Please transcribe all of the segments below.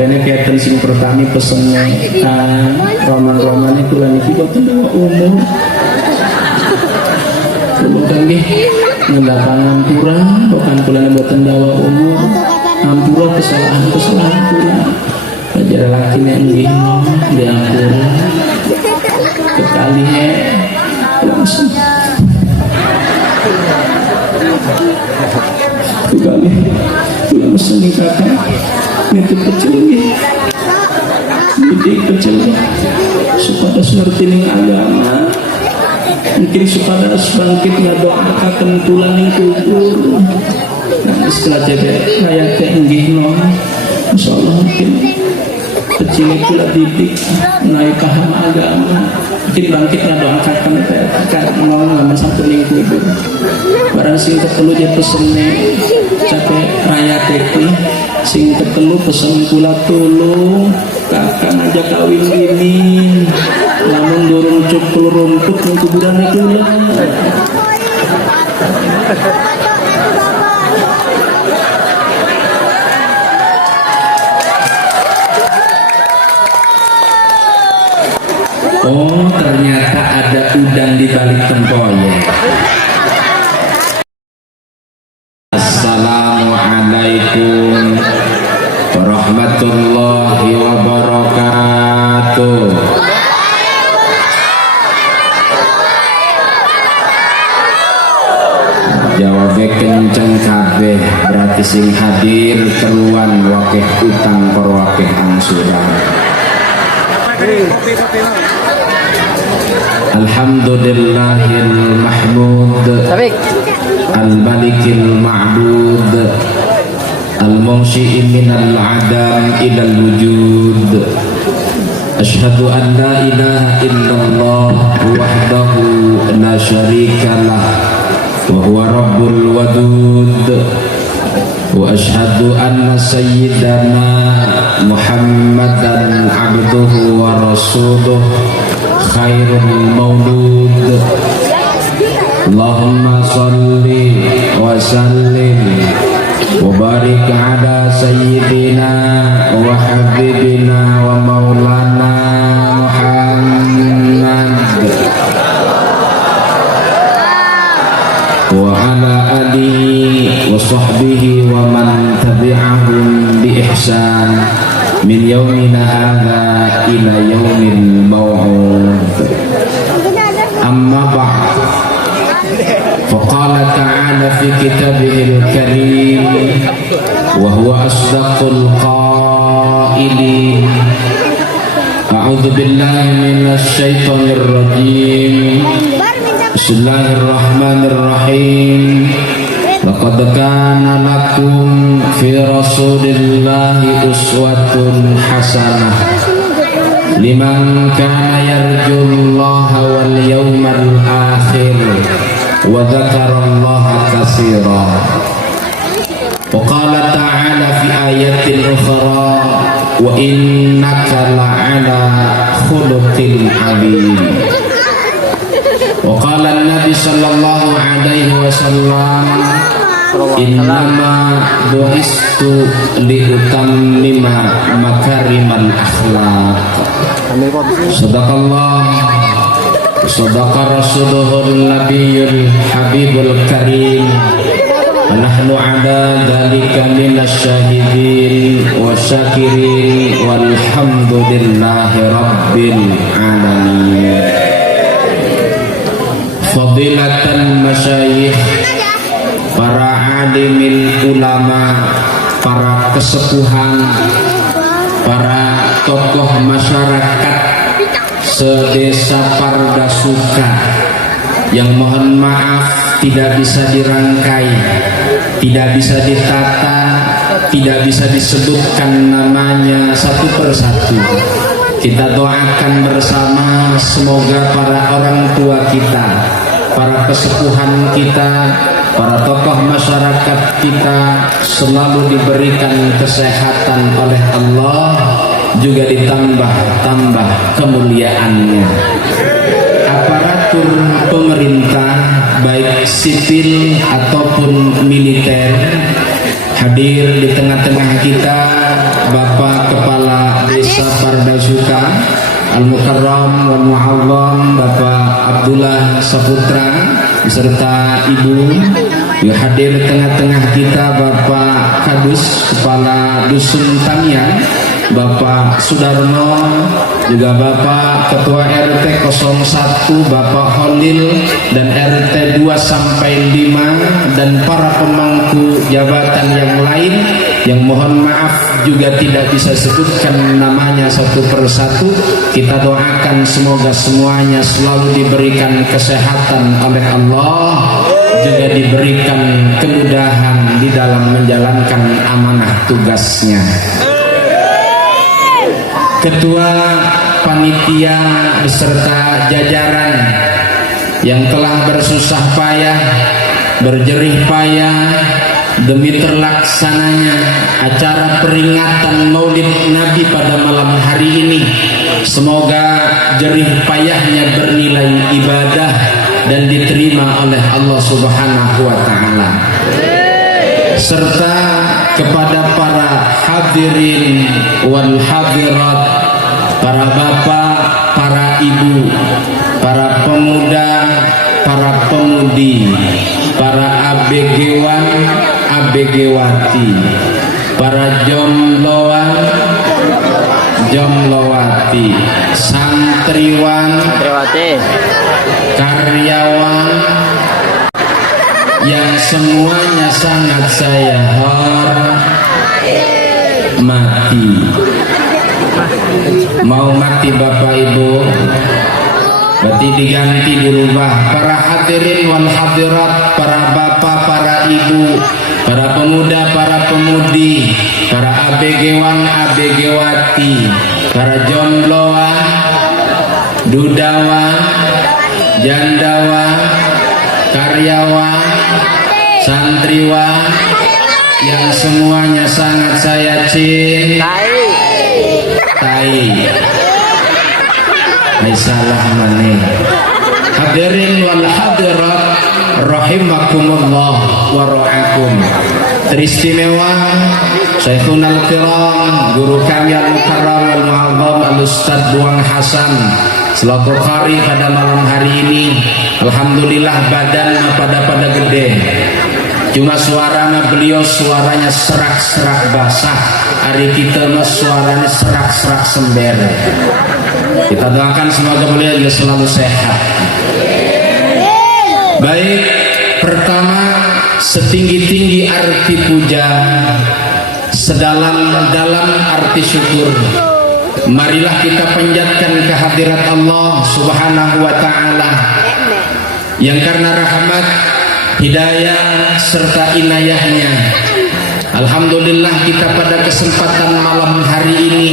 Ini kaitan sing pertama pesennya roman-roman itu lah niki boten dawa umur. Kulo kanggih ngendapangan kurang bukan kula boten dawa umur. Ampura kesalahan-kesalahan kula. Ajar laki nggih diampura. Kekali langsung. Kekali langsung nikahkan. Itu kecil nih, didik kecil supaya ngerti ning agama, mungkin supaya bangkit ngadoakan tulang yang kubur. Nah, setelah jadi kayak keenggih no, insyaallah mungkin kecil pula didik naik paham agama, mungkin bangkit ngadoakan kayak mau ngamen satu ning kubur. Barang sing ketelu dia pesene capek raya teki. Sing ketelu pesen kula tulu kakang aja kawin ini lamun durung cukul rumput yang kuburan kula. Oh, ternyata ada udang di balik tempoyak. Assalamualaikum warahmatullahi wabarakatuh. Jawabnya kenceng kabeh, berarti sing hadir keruan wakeh utang perwakeh angsuran. Alhamdulillahil mahmud al-malikil ma'bud al-munsyi'i minal adam ilal wujud. Ashhadu an la ilaha illallah wahdahu la syarikalah wa huwa rabbul wadud. Wa ashhadu anna sayyidana Muhammadan abduhu wa rasuluh khairul maulud. Allahumma salli wa sallim wa barik ala sayyidina wa habibina wa maulana Muhammad wa ala alihi wa sahbihi wa man tabi'ahum bi ihsan min yaumina hadha ila yaumil maw'ud. Amma ba'd, faqala ta'ala fi kitabihil karim wa huwa asdaqul qailin. A'udzu billahi minasy syaithanir rajim. Bismillahirrahmanirrahim. Laqad kana lakum fi rasulillahi uswatun hasanah liman kana yarjullaha wal yawmal akhir wa dzakarallaha katsira. Wa qala ta'ala fi ayatin ukhra wa innaka la'ala khuluqin 'adzim. Wa qala an-nabi sallallahu alaihi wasallam innama bu'istu liutammima makarimal akhlaq. Sadaqallah sadaqa rasuluhul nabiyul habibul karim. Nahnu ala dzalika minasy syahidin wa syakirin walhamdulillahi rabbil alamin. Fadilatan masyayikh, para alimil ulama, para kesepuhan, para tokoh masyarakat sedesa Pardasuka yang mohon maaf tidak bisa dirangkai, tidak bisa ditata, tidak bisa disebutkan namanya satu persatu. Kita doakan bersama semoga para orang tua kita, para kesepuhan kita, para tokoh masyarakat kita selalu diberikan kesehatan oleh Allah, juga ditambah kemuliaannya. Aparatur pemerintah baik sipil ataupun militer hadir di tengah-tengah kita, Bapak Kepala Desa Pardasuka Al-Mukarram wal Mu'awwam Bapak Abdullah Saputra beserta Ibu yang hadir tengah-tengah kita, Bapak Kadus Kepala Dusun Tamiang, Bapak Sudarno, juga Bapak Ketua RT 01 Bapak Holil, dan RT 2 sampai 5, dan para pemangku jabatan yang lain yang mohon maaf juga tidak bisa sebutkan namanya satu persatu. Kita doakan semoga semuanya selalu diberikan kesehatan oleh Allah, juga diberikan kemudahan di dalam menjalankan amanah tugasnya. Ketua panitia beserta jajaran yang telah bersusah payah, berjerih payah demi terlaksananya acara peringatan Maulid Nabi pada malam hari ini, semoga jerih payahnya bernilai ibadah dan diterima oleh Allah Subhanahu wa Ta'ala. Serta kepada para hadirin wal hadirat, para bapak, para ibu, para pemuda, para pemudi, para ABG-wan, ABG-wati, para jombloan, jomblowati, santriwan, karyawan yang semuanya sangat saya hormati. Mau mati Bapak Ibu, berarti diganti dirubah. Para hadirin wal hadirat, para bapak, para ibu, para pemuda, para pemudi, para ABG-wan, ABG-wati, para jombloan, dudawan, jandawan, karyawan, santriwan yang semuanya sangat saya cintai. Hai salah maneh. Hadirin wal hadirat rahimakumullah wa ra'akum. Teristimewa Syekhuna al-Kiram, guru kami al-Mukarram al-Mu'azzam al-Ustadz Buang Hasan selaku qari pada malam hari ini. Alhamdulillah badan pada gede, cuma suaranya beliau suaranya serak-serak basah. Hari kita mah suaranya serak-serak sember. Kita doakan semoga beliau juga selalu sehat. Baik, pertama, setinggi-tinggi arti puja, sedalam-dalam arti syukur, marilah kita panjatkan kehadirat Allah Subhanahu wa Ta'ala yang karena rahmat, hidayah serta inayahnya, alhamdulillah kita pada kesempatan malam hari ini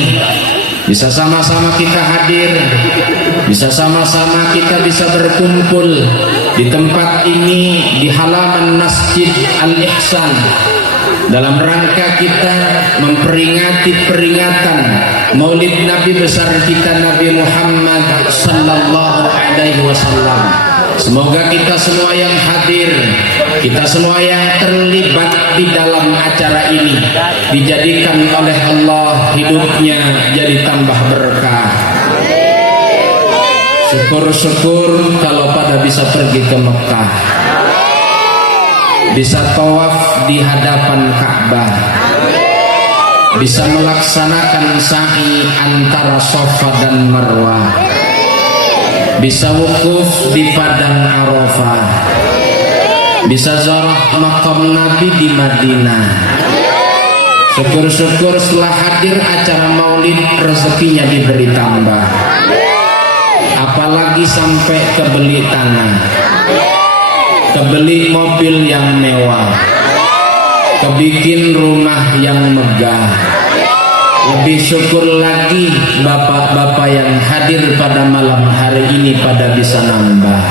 bisa sama-sama kita hadir, bisa sama-sama kita bisa berkumpul di tempat ini, di halaman Masjid Al-Ihsan, dalam rangka kita memperingati peringatan Maulid Nabi besar kita Nabi Muhammad sallallahu alaihi wasallam. Semoga kita semua yang hadir, kita semua yang terlibat di dalam acara ini dijadikan oleh Allah hidupnya jadi tambah berkah. Syukur-syukur kalau pada bisa pergi ke Mekah, bisa tawaf di hadapan Ka'bah, bisa melaksanakan sa'i antara Safa dan Marwah, bisa wukuf di Padang Arafah, bisa ziarah makam Nabi di Madinah. Syukur-syukur setelah hadir acara maulid rezekinya diberi tambah, apalagi sampai kebeli tanah, kebeli mobil yang mewah, kebikin rumah yang megah. Lebih syukur lagi bapak-bapak yang hadir pada malam hari ini pada bisa nambah.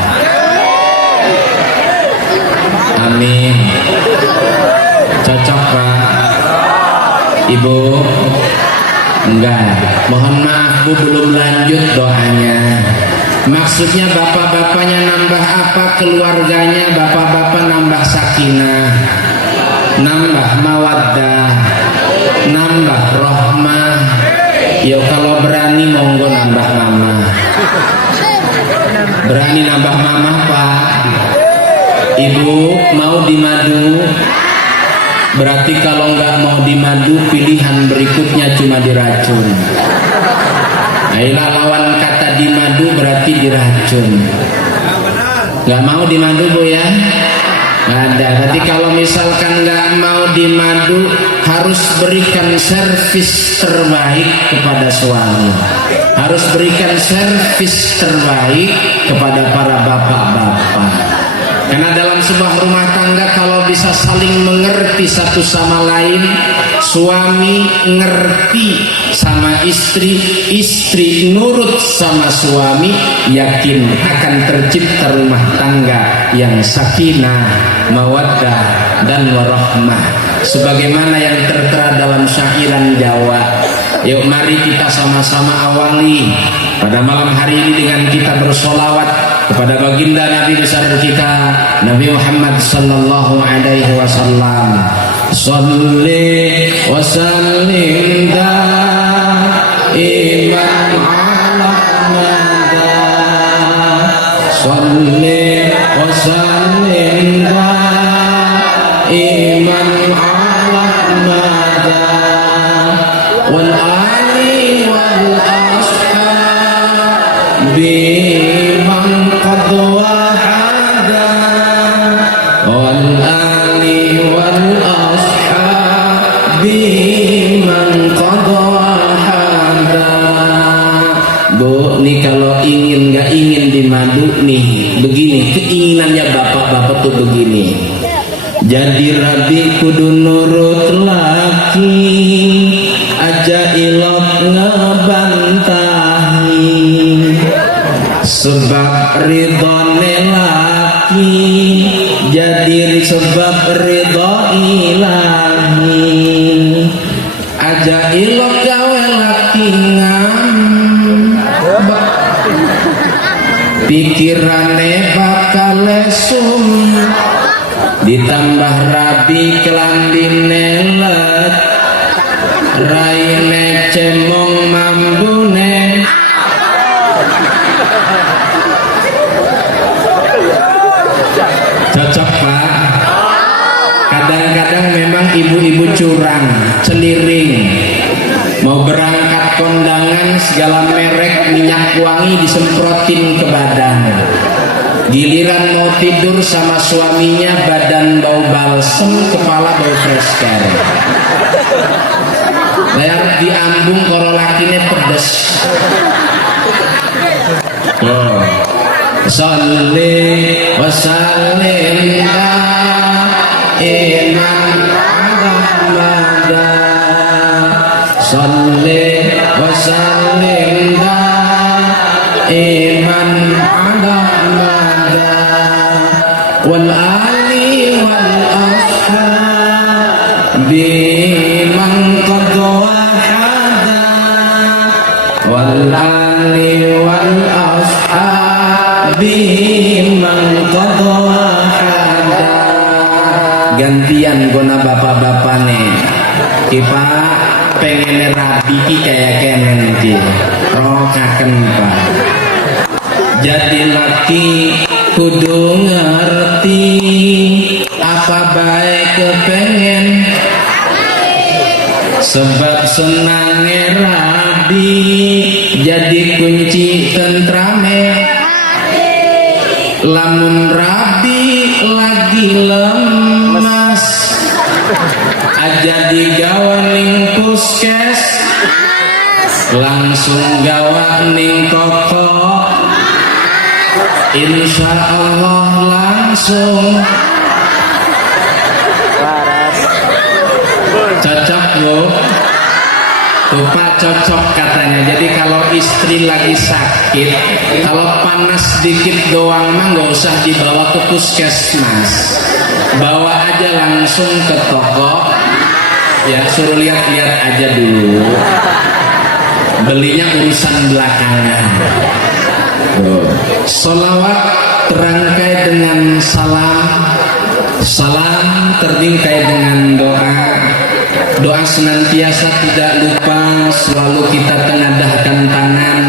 Amin. Cocok Pak? Ibu? Enggak. Mohon maaf Bu, belum lanjut doanya. Maksudnya bapak-bapaknya nambah apa? Keluarganya bapak-bapak nambah sakinah, nambah mawaddah, nambah rohmah. Yo kalau berani monggo nambah mama. Berani nambah mama Pak? Ibu mau dimadu? Berarti kalau nggak mau dimadu, pilihan berikutnya cuma diracun. Ayolah lawan kata dimadu berarti diracun. Nggak mau dimadu Bu ya? Nggak ada. Berarti kalau misalkan nggak mau dimadu, harus berikan servis terbaik kepada suami. Harus berikan servis terbaik kepada para bapak-bapak. Karena dalam sebuah rumah tangga kalau bisa saling mengerti satu sama lain, suami ngerti sama istri, istri nurut sama suami, yakin akan tercipta rumah tangga yang sakinah, mawaddah dan warahmah. Sebagaimana yang tertera dalam syairan Jawa. Yuk mari kita sama-sama awali pada malam hari ini dengan kita bersolawat kepada baginda Nabi besar kita Nabi Muhammad sallallahu alaihi wasallam. Shalli wa sallim daiman ala mada. Shalli wa sallim daiman ala mada. Wal ali wal ashabi man qad wahada. Wal ali wal ashabi man qad wahada. Bu, nih kalau ingin nggak ingin dimadu nih, begini keinginannya bapak-bapak tuh begini. Jadi rabi kudu nurut laki, aja ilok ngebantahi. Sebab ridhone laki, jadi sebab ridho ilahi. Aja ilok gawe laki ngambek, pikirane bakal lesum. Ditambah rabi kelambine let, raine cemong mambune. Cocok Pak? Kadang-kadang memang ibu-ibu curang, celiring. Mau berangkat kondangan segala merek minyak wangi disemprotin ke badan. Giliran mau tidur sama suaminya badan bau balsem, kepala bau fresh care. Layar diambung koro lakine pedes. Oh. Shalli wa sallim daiman ala mada. Shalli wa sallim daiman ala mada. Wal ali wal ashabi man qad wahada. Wal ali wal ashabi man qad wahada. Gantian guna bapak-bapak nih. Kita pengen rabi ki kayak kenen ki. Rokaken Pak. Jadi laki kudu ngerti apa baik kepengen. Sebab senangnya rabi jadi kunci tentrame. Lamun rabi lagi lemas, aja digawa ning puskes, langsung gawa ning koko. Insya Allah langsung. Cocok Bu? Pak cocok katanya. Jadi kalau istri lagi sakit, kalau panas dikit doang mah nggak usah dibawa ke puskesmas, bawa aja langsung ke toko. Ya suruh lihat-lihat aja dulu. Belinya urusan belakangan. Salawat terangkai dengan salam, salam terbingkai dengan doa. Doa senantiasa tidak lupa, selalu kita tengadahkan tangan,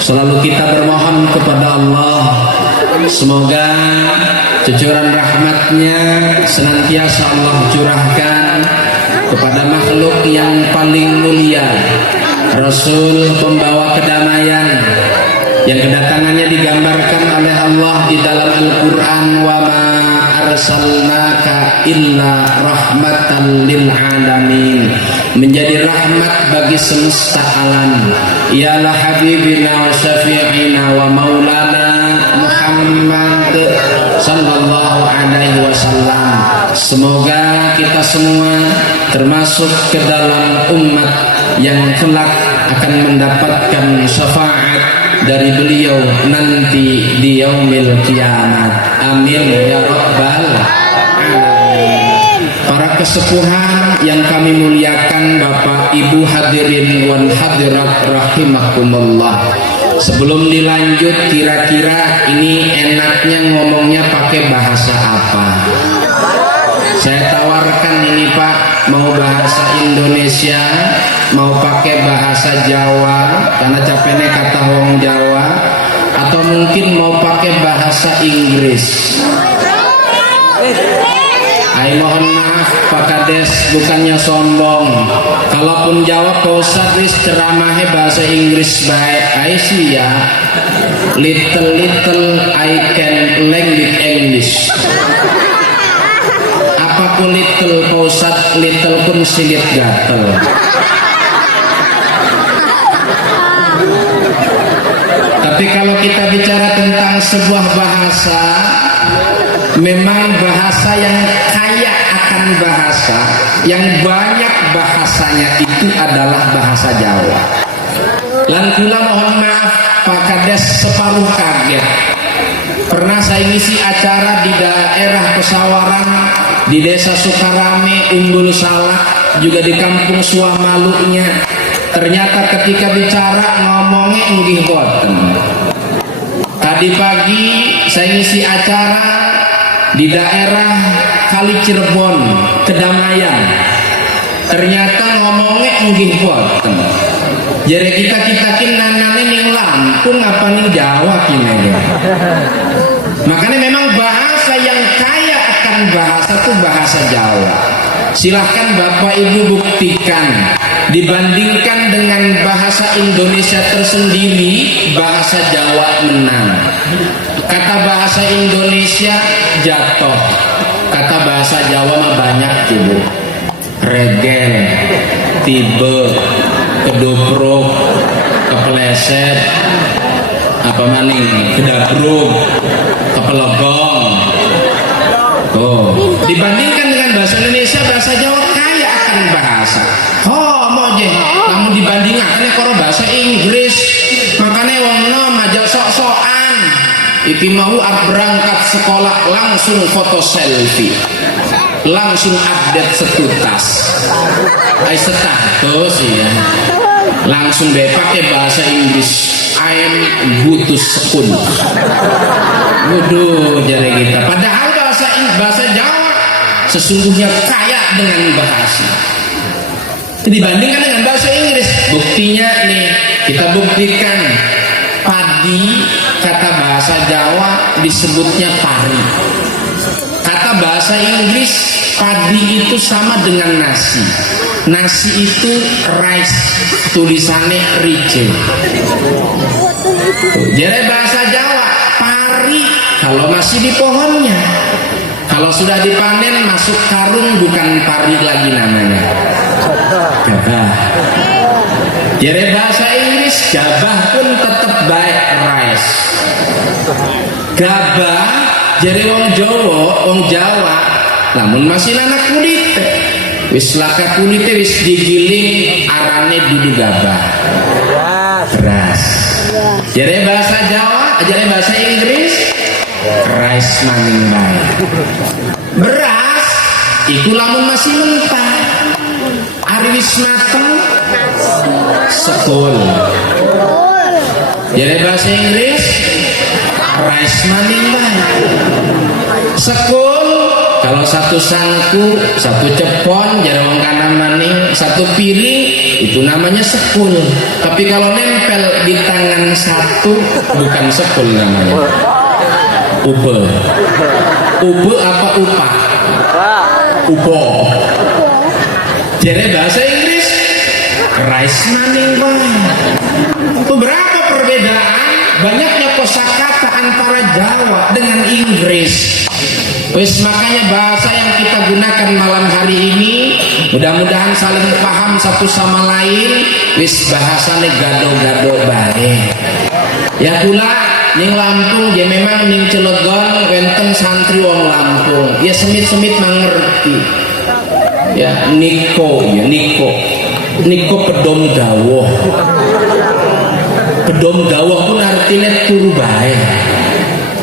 selalu kita bermohon kepada Allah. Semoga cucuran rahmatnya senantiasa Allah curahkan kepada makhluk yang paling mulia, Rasul pembawa kedamaian, yang kedatangannya digambarkan oleh Allah di dalam Al-Quran, wa ma arsalnaka illa rahmatan lil alamin, menjadi rahmat bagi semesta alam. Ialah habibina wa syafi'ina wa maulana Muhammad sallallahu alaihi wasallam. Semoga kita semua termasuk ke dalam umat yang kelak akan mendapatkan syafaat dari beliau nanti di yaumil kiamat. Amin ya rabbal alamin. Para kesepuhan yang kami muliakan, Bapak Ibu hadirin wan hadirat rahimakumullah. Sebelum dilanjut, kira-kira ini enaknya ngomongnya pakai bahasa apa? Saya tawarkan ini Pak, mau bahasa Indonesia, mau pakai bahasa Jawa karena capeknya kata wong Jawa, atau mungkin mau pakai bahasa Inggris. Mohon maaf Pak Kades, bukannya sombong. Kalaupun Jawa Pak Ustadz wis ceramahnya bahasa Inggris baik. I ya, little I can language English. Apapun little Pak Ustadz, little pun silit gatel. Tapi kalau kita bicara tentang sebuah bahasa, memang bahasa yang kaya akan bahasa, yang banyak bahasanya itu adalah bahasa Jawa. Lankula mohon maaf Pak Kades, separuh kaget. Pernah saya ngisi acara di daerah Pesawaran, di desa Sukarame, Umbul Salak, juga di kampung Suamalunya. Ternyata ketika bicara ngomongnya inggih boten. Tadi pagi saya ngisi acara di daerah Kali Cirebon, Kedamaian. Ternyata ngomongnya inggih boten. Jadi kita nanane ning Lampung apa ning Jawa kini. Makanya memang bahasa yang kaya akan bahasa itu bahasa Jawa. Silahkan Bapak Ibu buktikan, dibandingkan dengan bahasa Indonesia tersendiri, bahasa Jawa menang. Kata bahasa Indonesia jatuh, kata bahasa Jawa mah banyak Ibu. Regen, tibe, kedobrok, kepeleset, apa maning, kedabruk, kepelebong. Oh, dibandingkan dengan bahasa Indonesia, bahasa Jawa kaya akan bahasa. Oh, moje, namun dibandingkan kalau bahasa Inggris, makanya wong no majak sok-sokan. Iki mau berangkat sekolah langsung foto selfie, langsung update status. Status ya, langsung deh pakai bahasa Inggris. I am butuh sekun. Waduh, jadi kita. Padahal bahasa Jawa sesungguhnya kaya dengan bahasa. Dibandingkan dengan bahasa Inggris, buktinya nih kita buktikan. Padi, kata bahasa Jawa disebutnya pari. Kata bahasa Inggris, padi itu sama dengan nasi. Nasi itu rice, tulisannya rice. Jadi bahasa Jawa pari kalau masih di pohonnya. Kalau sudah dipanen masuk karung, bukan pari lagi namanya. Gabah. Jadi bahasa Inggris gabah pun tetap baik rice. Gabah jadi wong Jawa, namun masih anak kulit. Wis laka kulite wis digiling, arane dudu gabah. Beras. Jadi bahasa Jawa, jadi bahasa Inggris rice maning bae. Beras iku lamun masih mentah. Ari wis mateng sekul. Jadi bahasa Inggris rice maning bae. Sekul kalau satu sangku, satu cepon, jarang kanan maning, satu piring, itu namanya sekul. Tapi kalau nempel di tangan satu, bukan sekul namanya. Upe. Upe apa upa? Upo. Jadi bahasa Inggris, rice maning bang. Beberapa perbedaan, banyaknya kosakata antara Jawa dengan Inggris. Wis makanya bahasa yang kita gunakan malam hari ini mudah-mudahan saling paham satu sama lain. Wis bahasane gado-gado baik. Ya pula ning Lampung ya memang ning Cilegon wenten santri wong Lampung. Ya semit-semit mengerti. Ya Niko pedom gawah. Pedom gawah pun artinya turu bae.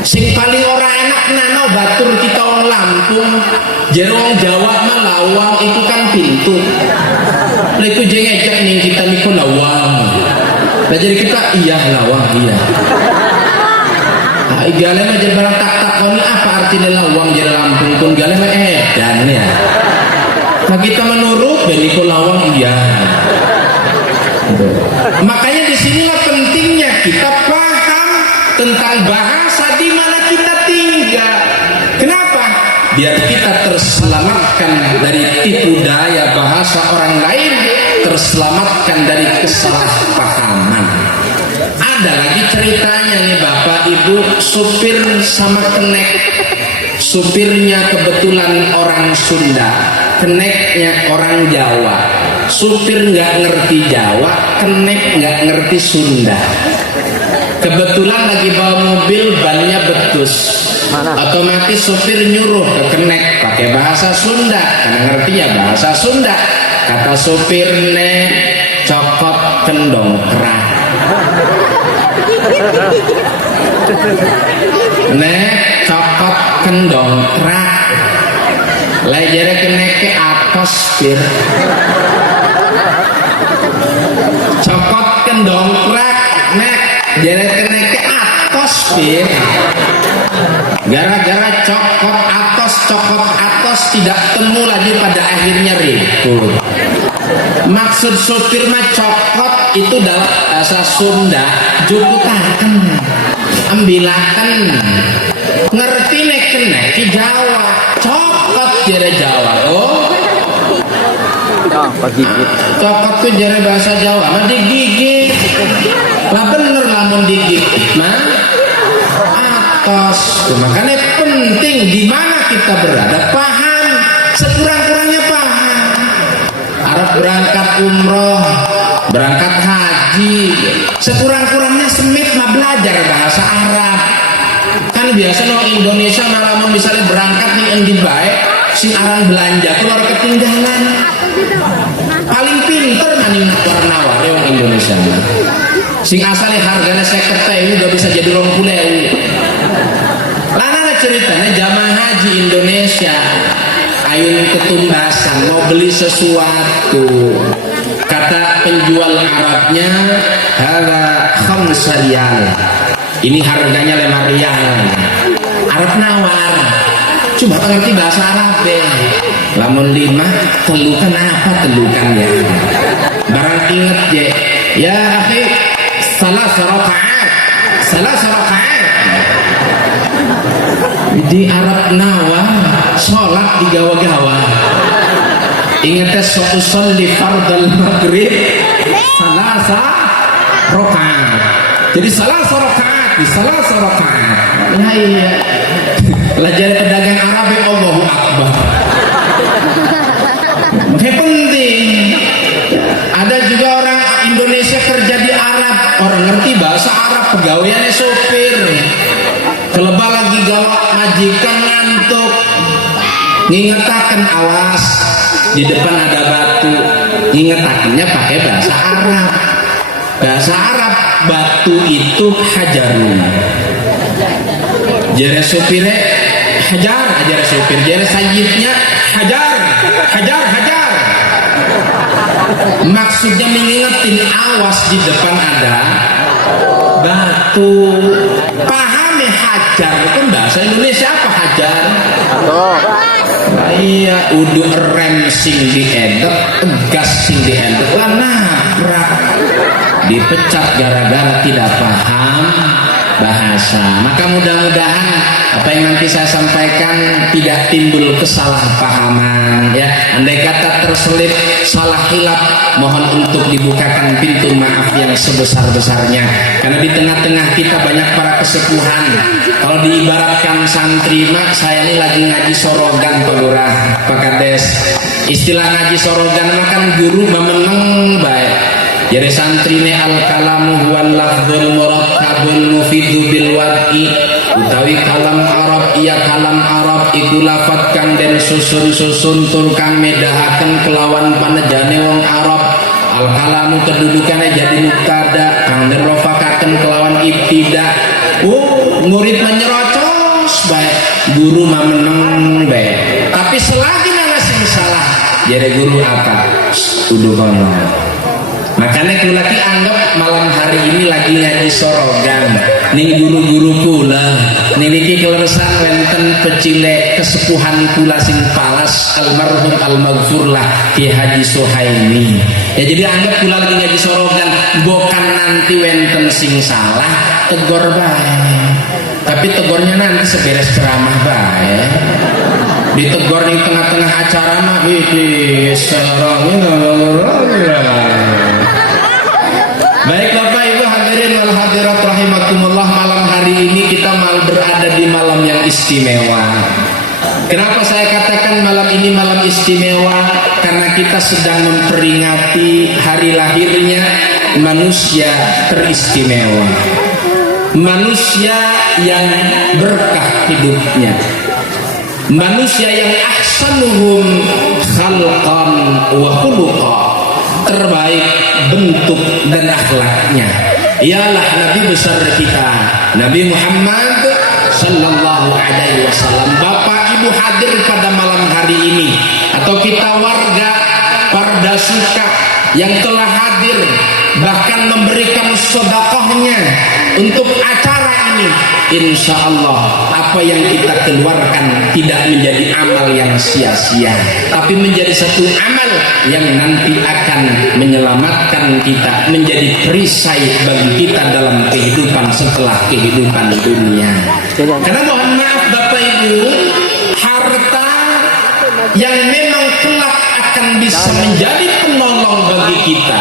Sing paling ora enak nano batur kita orang Lampung, jerong Jawa mah lawang itu kan pintu. Lah iku jengejek ning kita niku lawang. Nah jadi kita iya lawang iya. Nah, igale mah jadi barang tak-takoni apa artinya lawang jadi Lampung pun gale mah edan ya. Nah kita menurut ben niku lawang iya. Makanya disinilah pentingnya kita paham tentang bahasa di mana kita tinggal. Kenapa? Biar kita terselamatkan dari tipu daya bahasa orang lain, terselamatkan dari kesalahpahaman. Ada lagi ceritanya nih Bapak Ibu, supir sama kenek. Supirnya kebetulan orang Sunda, keneknya orang Jawa. Supir nggak ngerti Jawa, kenek nggak ngerti Sunda. Kebetulan lagi bawa mobil, bannya betus. Otomatis supir nyuruh ke kenek pakai bahasa Sunda karena ngertinya bahasa Sunda. Kata supir, "Nek, cokot kendong kerak." "Nek, cokot kendong kerak." Lejere kenek ke atas pir. Cokot kendong kerak, nek jere kenek ke atas pir. Gara-gara cokot atas tidak temu lagi, pada akhirnya ribut. Maksud supir mah cokot itu dalam bahasa Sunda jukutaken, ambilaken. Ngerti nek kenek ke Jawa, cokot jere Jawa. Oh, cokot tuh jere bahasa Jawa mah digigit. Lah bener lamun digigit mah atos. Makanya penting di mana kita berada paham, sekurang-kurangnya paham. Arab berangkat umroh, berangkat haji, sekurang-kurangnya semit mah belajar bahasa Arab. Kan biasa no Indonesia malah mau misalnya berangkat nih endi bae sing aran belanja keluar ketinggalan. Paling pinter maning warna-warni orang Indonesia. Sing asalnya harganya 50.000 udah bisa jadi 20.000. Lana ceritanya jamaah haji Indonesia ayun ketumbasan mau beli sesuatu, kata penjual Arabnya hadza khamsa riyal, ini harganya 5 riyal. Arab nawar, coba ngerti bahasa Arab deh. Lamun 5 telukan apa telukan ya, barang inget je ya akhi, salah rakaat. Di Arab nawar sholat di gawa-gawa. Ingatnya usolli fardal maghrib salasa rakaat. Jadi salasa rakaat di salasa rakaat. Nah iya. Belajar pedagang Arab ya Allahu Akbar. Makanya penting. Ada juga orang Indonesia kerja di Arab, orang ngerti bahasa Arab, pegawaiannya sopir. Kelebah lagi gawat majikan ngantuk, ngingetaken awas di depan ada batu, ngingetakennya pakai bahasa Arab. Bahasa Arab batu itu hajarun. Jere supirnya hajar, ajar supir. Jere sayyidnya hajar. Maksudnya mengingetin awas di depan ada batu. Pahami hajar itu bahasa Indonesia apa hajar? Iya, udah rem sing diedek, gas sing diedek lah nabrak, dipecat gara-gara tidak paham bahasa. Maka mudah-mudahan apa yang nanti saya sampaikan tidak timbul kesalahpahaman ya. Andai kata terselip salah hilap, mohon untuk dibukakan pintu maaf yang sebesar-besarnya. Karena di tengah-tengah kita banyak para kesepuhan. Kalau diibaratkan santri mak, saya ini lagi ngaji sorogan Pak Lurah, Pak Kades. Istilah ngaji sorogan makan guru meneng baik. Jadi santri ne al kalamu huwal lafdzul murakkabul mufidu bil wad'i, utawi kalam Arab iya kalam Arab iku lafat kang den susun-susun tur kang medahaken kelawan panejane wong Arab. Al kalamu kedudukannya jadi mubtada kang den rofakaken kelawan ibtida. Murid menyerocos baik, guru meneng baik. Tapi selagi nana sing salah, jadi guru apa? Udah kono. Makanya aku lagi anggap malam hari ini lagi ngaji sorogan. Ning guru-guru kula niki keleresan wenten pecile kesepuhan kula sing palas almarhum almaghfurlah Ki Haji Suhaimi. Ya jadi anggap kula lagi ngaji sorogan, bukan nanti wenten sing salah tegor bae. Tapi tegornya nanti seberes ceramah bae. Ditegur di tengah-tengah acara mah iki sarangnya. Baik Bapak Ibu hadirin wal hadirat rahimakumullah, malam hari ini kita mau berada di malam yang istimewa. Kenapa saya katakan malam ini malam istimewa? Karena kita sedang memperingati hari lahirnya manusia teristimewa, manusia yang berkah hidupnya, manusia yang ahsanuhum khalqan wa khuluqa, terbaik bentuk dan akhlaknya ialah Nabi besar kita Nabi Muhammad sallallahu alaihi wasallam. Bapak Ibu hadir pada malam hari ini, atau kita warga Parda Suka yang telah hadir bahkan memberikan sedekahnya untuk acara ini, insya Allah apa yang kita keluarkan tidak menjadi amal yang sia-sia, tapi menjadi satu amal yang nanti akan menyelamatkan kita, menjadi perisai bagi kita dalam kehidupan setelah kehidupan dunia. Karena mohon maaf Bapak Ibu, harta yang memang kelak akan bisa menjadi penolong bagi kita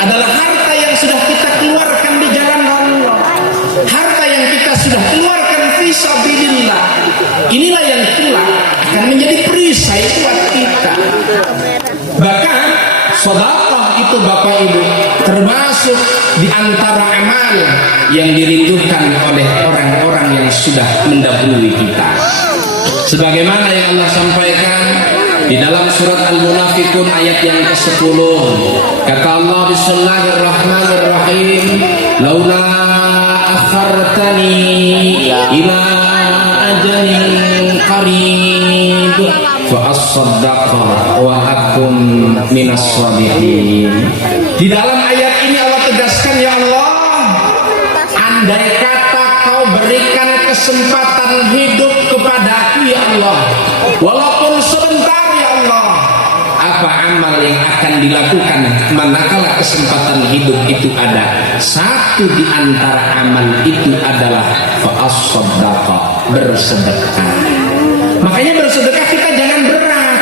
adalah harta yang sudah kita keluarkan di jalan Allah, harta yang kita sudah keluarkan fisabilillah. Inilah yang kelak akan menjadi perisai buat kita. Bahkan sedekah itu Bapak Ibu termasuk di antara amal yang dirindukan oleh orang-orang yang sudah mendahului kita. Sebagaimana yang Allah sampaikan di dalam surat Al-Munafiqun ayat yang ke-10, kata Allah bismillahirrahmanirrahim, laula akhartani ila ajalin qarib fa as-saddaqa wa akum minas shalihin. Di dalam ayat ini Allah tegaskan, ya Allah, andai kata kau berikan kesempatan hidup kepadaku ya Allah, walaupun sebentar ya Allah, apa amal yang akan dilakukan manakala kesempatan hidup itu ada? Satu di antara amal itu adalah fa'as-saddaqa, bersedekah. Makanya bersedekah kita jangan berat,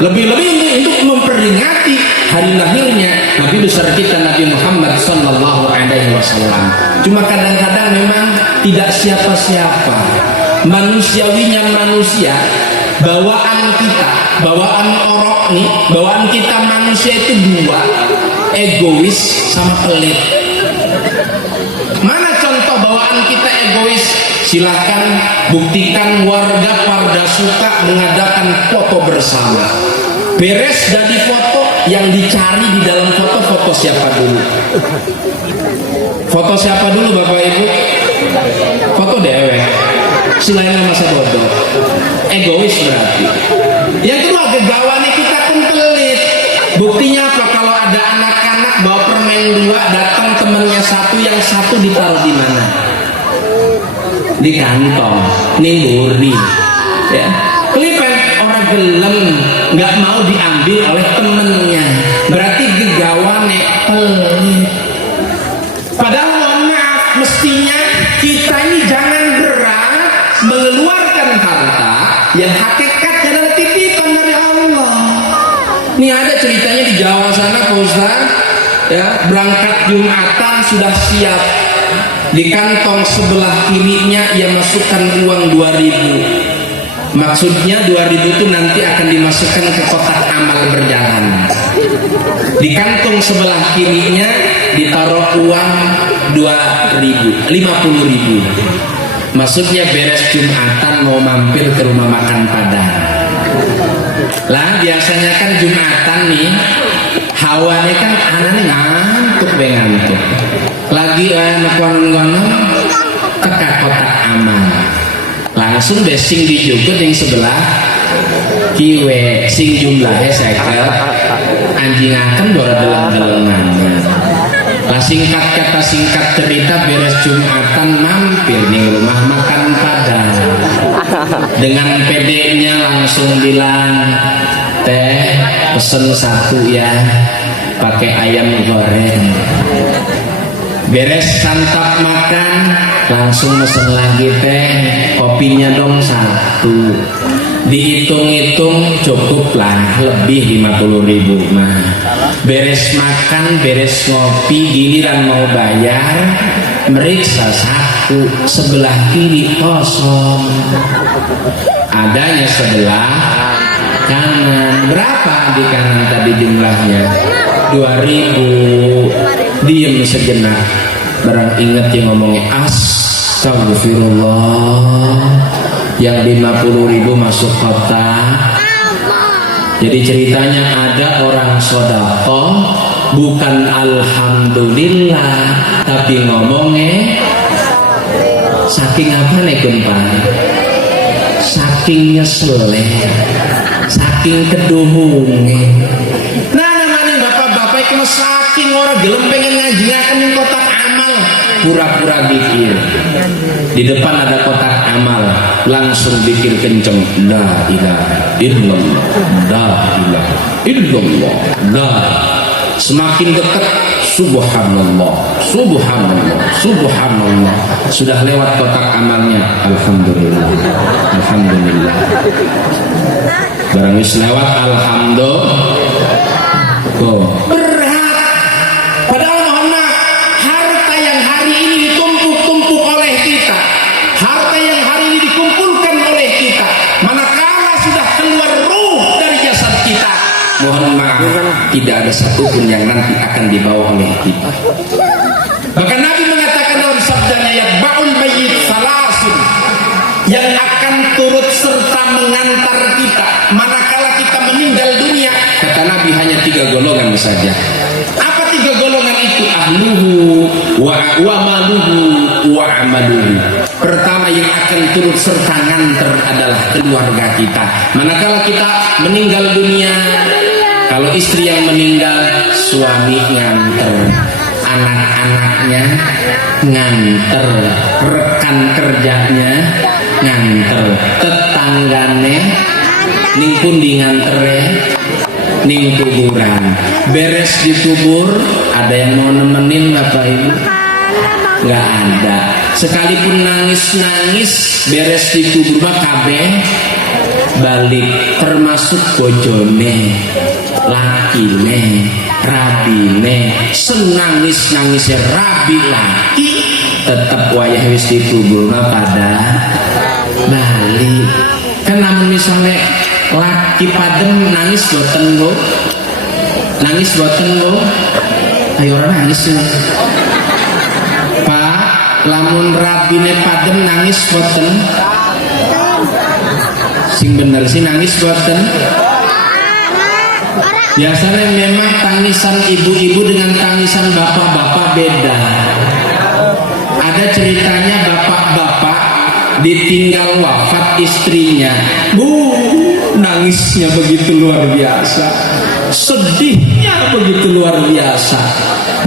lebih-lebih untuk memperingati hari lahirnya Nabi besar kita Nabi Muhammad sallallahu alaihi wasallam. Cuma kadang-kadang memang tidak siapa-siapa, manusiawinya manusia, bawaan kita, bawaan orok nih, bawaan kita manusia itu dua, egois sama pelit. Mana contoh bawaan kita egois? Silakan buktikan warga Parda Suka mengadakan foto bersama. Beres dari foto, yang dicari di dalam foto siapa dulu? Foto siapa dulu Bapak Ibu? Foto dewek. Selain masa bodoh, egois berarti. Yang kedua, gegawannya kita pun pelit. Buktinya apa? Kalau ada anak-anak bawa permen dua, datang temennya satu, yang satu ditaruh di mana? Di kantong, nih murni. Ya, kelipen orang gelem, nggak mau diambil oleh temennya, berarti gegawane pelit. Padahal mohon maaf, mestinya kita ini jangan gerak mengeluarkan harta yang hakikatnya adalah titipan dari Allah. Ini ada ceritanya di Jawa sana Pak Ustaz, ya, berangkat Jumatan sudah siap, di kantong sebelah kirinya ia masukkan uang 2.000. Maksudnya 2.000 itu nanti akan dimasukkan ke kotak amal berjalan. Di kantong sebelah kirinya ditaruh uang 2.000, 50.000. Maksudnya beres Jumatan mau mampir ke rumah makan Padang. Lah biasanya kan Jumatan nih hawanya kan anaknya ngantuk ngantuk. Lagi konon-konon teka kotak amal. Langsung besing dijugut yang sebelah kiwe sing jumlahnya sekel anjing akan bawa dalam-dalam. Lah singkat kata singkat cerita beres Jumatan mampir nih rumah makan Padang. Dengan pedenya langsung bilang, teh pesen 1 ya, pakai ayam goreng. Beres santap makan langsung pesen lagi teh, kopinya dong 1. Dihitung-hitung cukuplah lebih 50.000 mah. Beres makan, beres ngopi, giliran mau bayar, meriksa 1 sebelah kiri kosong, adanya sebelah kanan. Berapa di kanan tadi jumlahnya? 2.000. Diem sejenak, barang inget yang ngomongnya astagfirullah, yang 50.000 masuk kotak. Jadi ceritanya ada orang sodako bukan alhamdulillah, tapi ngomongnya saking apa nih kumpan? Saking nyeselnya, saking keduhungnya. Nah namanya bapak-bapak itu saking orang gelem pengen ngajiakan kotak amal, pura-pura pikir. Di depan ada kotak amal, langsung pikir kenceng, la ilaha illallah, la ilaha illallah, la. Semakin dekat, subhanallah, subhanallah, subhanallah. Sudah lewat kotak amalnya, alhamdulillah, alhamdulillah. Barang wis lewat, alhamdulillah. Oh. Berat. Padahal mohon maaf, harta yang hari ini ditumpuk-tumpuk oleh kita, harta yang hari ini dikumpulkan oleh kita, manakala sudah keluar ruh dari jasad kita, mohon maaf, tidak ada satupun yang nanti akan dibawa oleh kita. Bahkan Nabi mengatakan dalam sabdanya, yatba'ul mayyit salasun, yang akan turut serta mengantar kita manakala kita meninggal dunia, kata Nabi, hanya 3 golongan saja. Apa 3 golongan itu? Ahluhu wa maluhu wa amaluhu. Pertama yang akan turut serta nganter adalah keluarga kita. Manakala kita meninggal dunia, kalau istri yang meninggal, suami nganter, anak-anaknya nganter, rekan kerjanya nganter, tetanggane ning pundi ngantere, ning kuburan. Beres dikubur, ada yang mau nemenin Bapak Ibu? Nggak ada. Sekalipun nangis-nangis, beres dikubur mah kabeh balik, termasuk bojone, lakine, rabine. Senangis-nangisnya rabi laki, tetap wayah wis dikubur mah pada balik. Kan namun misalnya laki padem nangis boten go, nangis boten go, ayo orang nangis ya. Pak, lamun rabine padem nangis boten, sing bener sih nangis boten. Biasanya memang tangisan ibu-ibu dengan tangisan bapak-bapak beda. Ada ceritanya bapak-bapak ditinggal wafat istrinya, nangisnya begitu luar biasa, sedihnya begitu luar biasa.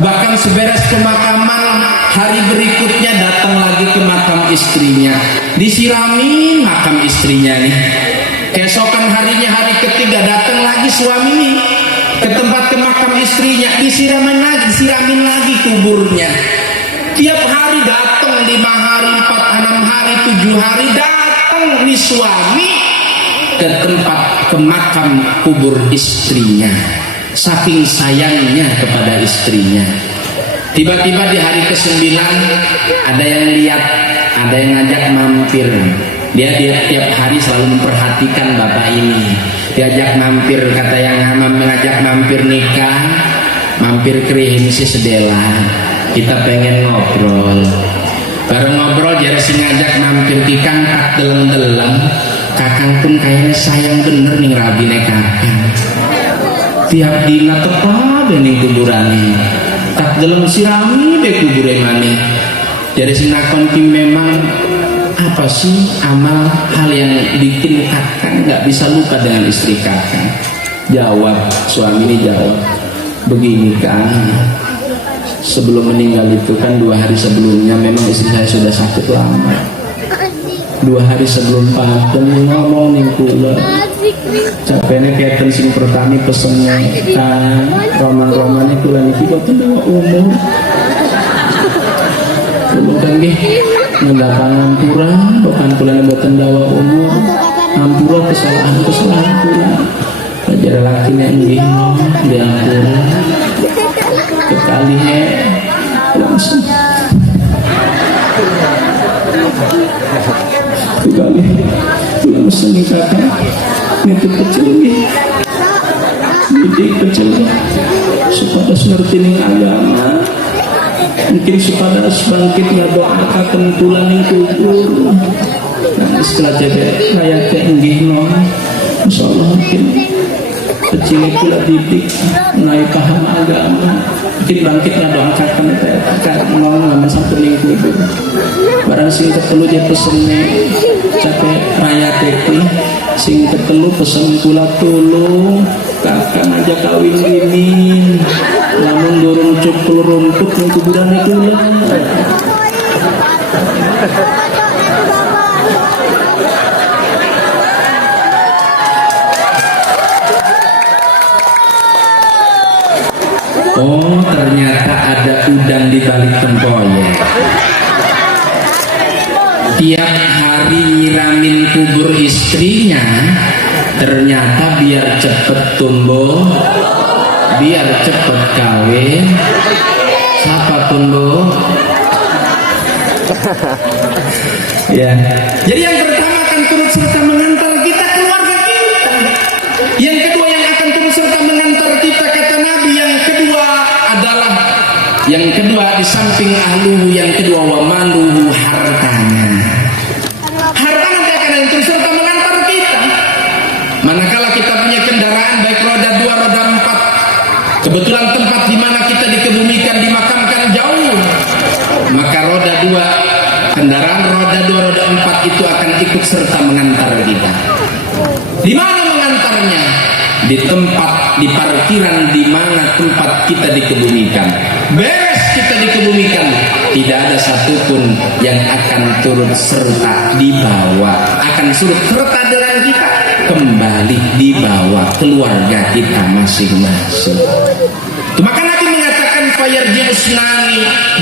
Bahkan seberes pemakaman, hari berikutnya datang lagi ke makam istrinya, disiramin makam istrinya nih, Keesokan harinya, hari ketiga, datang lagi suami ke tempat ke makam istrinya, disiramin lagi kuburnya. Tiap hari datang, 5 hari, 4, 6 hari, 7 hari, datang nih suami ke tempat ke makam kubur istrinya, saking sayangnya kepada istrinya. Tiba-tiba di hari ke-9 ada yang lihat, ada yang ngajak mampir. Dia tiap hari selalu memperhatikan bapak ini. Diajak mampir, kata yang mengajak mampir nikah, mampir ke si Sedela. Kita pengen ngobrol. Bareng ngobrol jadi si ngajak mampir kikang tak deleng-deleng. Kakang pun kayaknya sayang bener nih rabine kakang. Tiap dina tetap nih kuburane. Tak deleng sirami be kubure maneh. Jadi si nakon memang apa sih amal hal yang bikin kakang nggak bisa lupa dengan istri kakang? Jawab, suami ini jawab, begini kan, sebelum meninggal itu kan 2 hari sebelumnya memang istri saya sudah sakit lama. 2 hari sebelum paten ngomong nih kula capeknya kayak sing pertani pesennya kan roman-romannya kula niki boten bawa umur kula kan nggih ngendakan ngampura bukan kula boten bawa umur ngampura kesalahan kula ajar lakinya nggih diampura kekalinya langsung kali pulang seni kakak itu kecil nih didik kecil supaya ngerti nih agama mungkin supaya bangkit ngadoakan tulang yang kubur nah setelah jadi kayak tinggi Masya Allah mungkin kecil pula didik mulai paham agama mungkin bangkit ngadoakan kakak ngomong satu minggu barang sing ketelu dia pesennya capek raya teki sing ketelu pesen kula tulung kakak aja kawin ini namun dorong cukul rumput yang kuburan itu oh ternyata ada udang di balik tempoyak. Tiap hari nyiramin kubur istrinya, ternyata biar cepet tumbuh, biar cepet kawin. Siapa tumbuh? Ya. Jadi yang pertama akan turut serta mengantar kita keluarga kita. Yang kedua yang akan turut serta mengantar kita kata Nabi. Yang kedua di samping ahluhu, yang kedua wa maluhu, hartanya. Harta nanti akan turut serta mengantar kita. Manakala kita punya kendaraan baik roda 2, roda 4, kebetulan tempat di mana kita dikebumikan dimakamkan jauh, maka roda 2, kendaraan roda 2, roda 4 itu akan ikut serta mengantar kita. Di mana mengantarnya? Di tempat, di parkiran di mana tempat kita dikebumikan. Beres kita dikebumikan, tidak ada satupun yang akan turut serta dibawa, akan turut serta dengan kita kembali dibawa keluarga kita masing-masing. Maka Nabi mengatakan fayarji'usnani,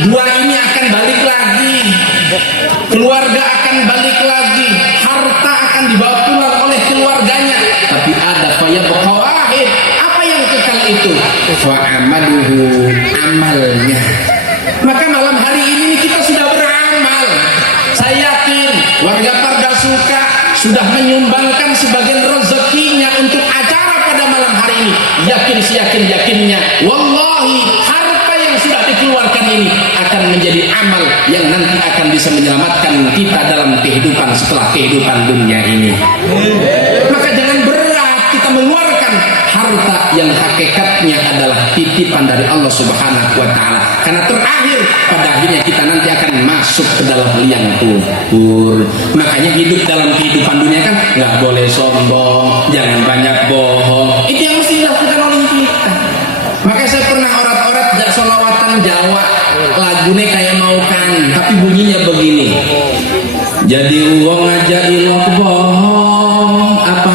2 ini akan balik lagi, keluarga akan balik lagi, harta akan dibawa pulang oleh keluarganya, tapi ada fayabqa wahid, apa yang kekal itu? Fa'amaluhu, amalnya. Maka malam hari ini kita sudah beramal. Saya yakin warga Pardasuka sudah menyumbangkan sebagian rezekinya untuk acara pada malam hari ini. Yakinnya, wallahi harta yang sudah dikeluarkan ini akan menjadi amal yang nanti akan bisa menyelamatkan kita dalam kehidupan setelah kehidupan dunia ini. Maka jangan berat kita mengeluarkan harta yang hakikatnya adalah titipan dari Allah Subhanahu wa Ta'ala, karena terakhir pada akhirnya kita nanti akan masuk ke dalam liang kubur. Makanya hidup dalam kehidupan dunia kan nggak boleh sombong, jangan banyak bohong. Itu yang mesti dilakukan oleh kita. Makanya saya pernah orat-orat solawatan Jawa, lagunya kayak mau kan, tapi bunyinya begini. Jadi uang aja ilok bohong, apa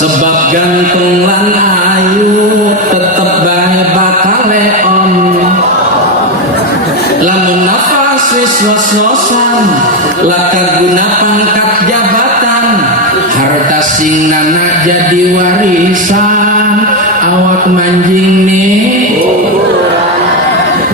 sebab ganteng lan ayu tetep bae bakal leon. Lamun nafas wis was-wasan laka guna pangkat jabatan, harta sing nana jadi warisan, awak manjing nih.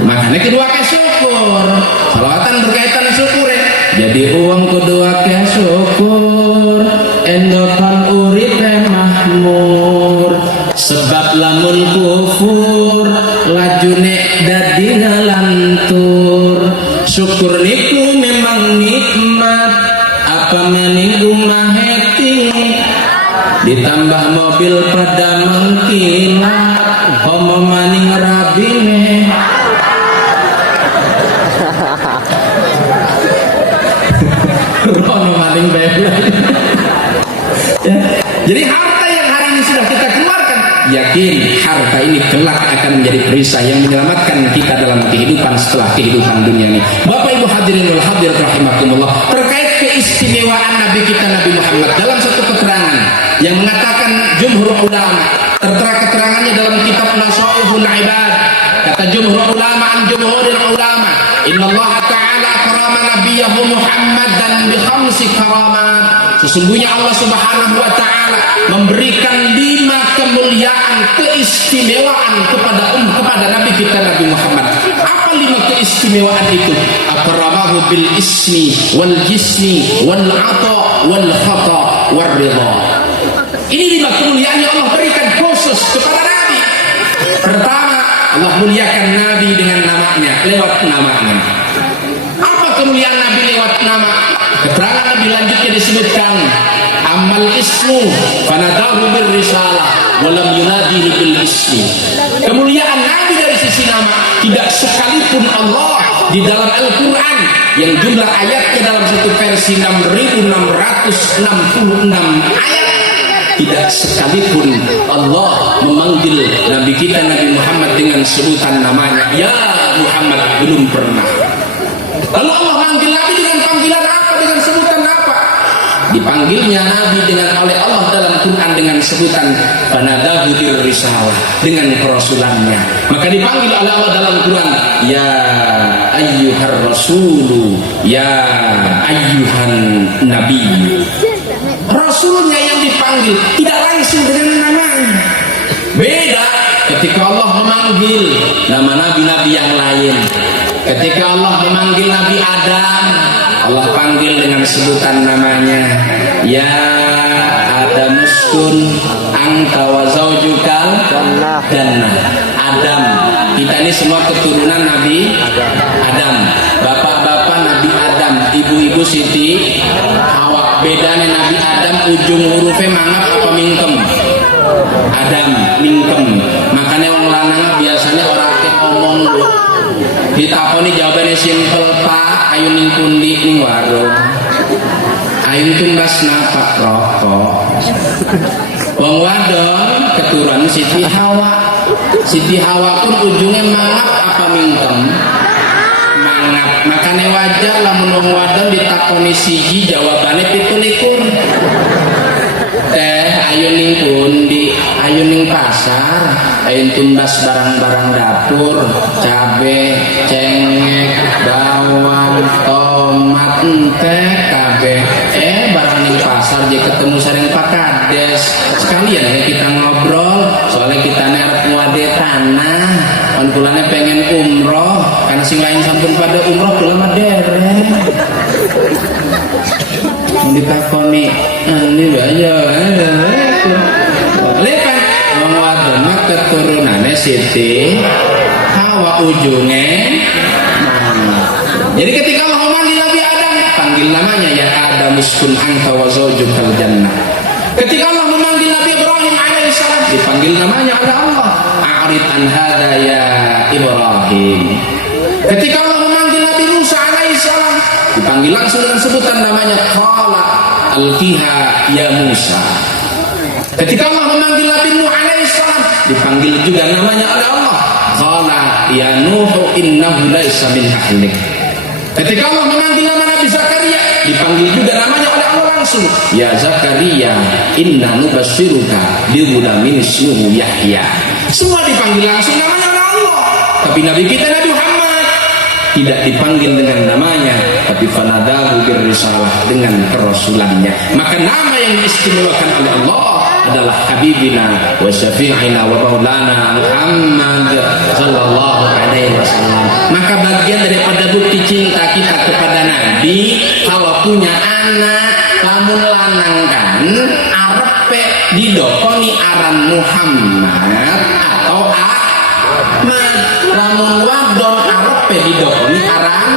Makanya kedua ke syukur, salawatan berkaitan syukur ya. Jadi uang kedua ke syukur, endokan uripe mahmur. Sebab lamun kufur, lajune dadi ngalantur. Syukur niku memang nikmat, apa maning rumah heti. Ditambah mobil pada mengkilat, homo maning rabine. Rono maning bela. Ya. Jadi harta yang hari ini sudah kita keluarkan, yakin harta ini kelak akan menjadi perisai yang menyelamatkan kita dalam kehidupan setelah kehidupan dunia ini. Bapak Ibu hadirin wal hadirat rahimakumullah, terkait keistimewaan Nabi kita Nabi Muhammad dalam satu keterangan yang mengatakan jumhur ulama, tertera keterangannya dalam kitab Nasaihul Ibad. Kata jumhur ulama an jumhuril ulama, innallaha ta'ala akrama nabiyahu Muhammad dan bi khamsi karamat. Sesungguhnya Allah Subhanahu wa taala memberikan 5 kemuliaan keistimewaan kepada Nabi kita Nabi Muhammad. Apa 5 keistimewaan itu? Akramahu bil ismi wal jismi wal ata wal khata wal ridha. Ini 5 kemuliaan yang Allah berikan khusus kepada Nabi. Pertama, Allah muliakan Nabi dengan namanya, lewat namanya. Apa kemuliaan Nabi lewat nama? Keterangan Nabi lanjutnya disebutkan, amal ismu fanadahu bil risalah walam yunadihi bil ismi. Kemuliaan Nabi dari sisi nama, tidak sekalipun Allah di dalam Al-Quran yang jumlah ayatnya dalam satu versi 6.666 ayat, tidak sekalipun Allah memanggil Nabi kita Nabi Muhammad dengan sebutan namanya. Ya Muhammad, belum pernah. Lalu Allah manggil Nabi dengan panggilan apa? Dengan sebutan apa? Dipanggilnya Nabi oleh Allah dalam Quran dengan sebutan fanadahu bir risalah, dengan kerasulannya. Maka dipanggil oleh Allah dalam Quran, ya ayyuhar rasulu, ya ayyuhan nabi. Rasulnya yang dipanggil, tidak langsung dengan namanya. Beda ketika Allah memanggil nama nabi-nabi yang lain. Ketika Allah memanggil Nabi Adam, Allah panggil dengan sebutan namanya, ya Adam uskun anta wa zaujukal jannah. Adam, kita ini semua keturunan Nabi Adam. Bapak-bapak Nabi Adam, ibu-ibu Siti Hawa. Bedanya Nabi Adam ujung hurufnya mangap apa mingkem? Adam, mingkem. Makanya orang lanang biasanya orang ngomong ditakoni jawabannya simpel, Pak, ayo ning pundi ning warung. Ayo tumbas napa rokok. Wong wadon keturunan Siti Hawa. Siti Hawa pun ujungnya mangap apa mingkem? Mangap. Makanya wajar lamun wong wadon ditakoni siji jawabannya 17. Ayo ning pundi, ayo ning pasar, ayo tumbas barang-barang dapur, cabe, cengek, bawang, tomat, entek, kabeh. Barang ning pasar dia ketemu sareng Pak Kades. Sekalian ya kita ngobrol, soalnya kita arep ngade tanah, kan kulane pengen umroh, karena sing lain sampun pada umroh kula mah dereng. Ditakoni ini aja lepas wong wadon mah keturunane Siti Hawa ujungnya. Jadi ketika Allah memanggil Nabi Adam, panggil namanya ya Adam uskun anta wa zaujukal jannah. Ketika Allah memanggil Nabi Ibrahim alaihissalam, dipanggil namanya oleh Allah, a'rid an hadza ya Ibrahim. Ketika Allah memanggil Nabi Musa alaihissalam, dipanggil langsung dengan sebutan namanya, qala alqiha ya Musa. Ketika Allah memanggil Nabi Nuh alaihissalam, dipanggil juga namanya oleh Allah, qala ya Nuh innahu laisa min ahlik. Ketika Allah memanggil nama Nabi Zakaria, dipanggil juga namanya oleh Allah langsung, ya Zakaria, inna nubasyyiruka bighulamin ismuhu Yahya. Semua dipanggil langsung namanya oleh Allah. Tapi Nabi kita Nabi Muhammad tidak dipanggil dengan namanya, tapi fanadahu birrisalah, dengan kerasulannya. Maka nama yang diistimewakan oleh Allah adalah Habibina wa Syafi'ina wa Maulana Muhammad sallallahu alaihi wasallam. Maka bagian daripada bukti cinta kita kepada Nabi, kalau punya anak lamun lanang kan arepe didokoni aran Muhammad atau Ahmad, lamun wadon arepe didokoni aran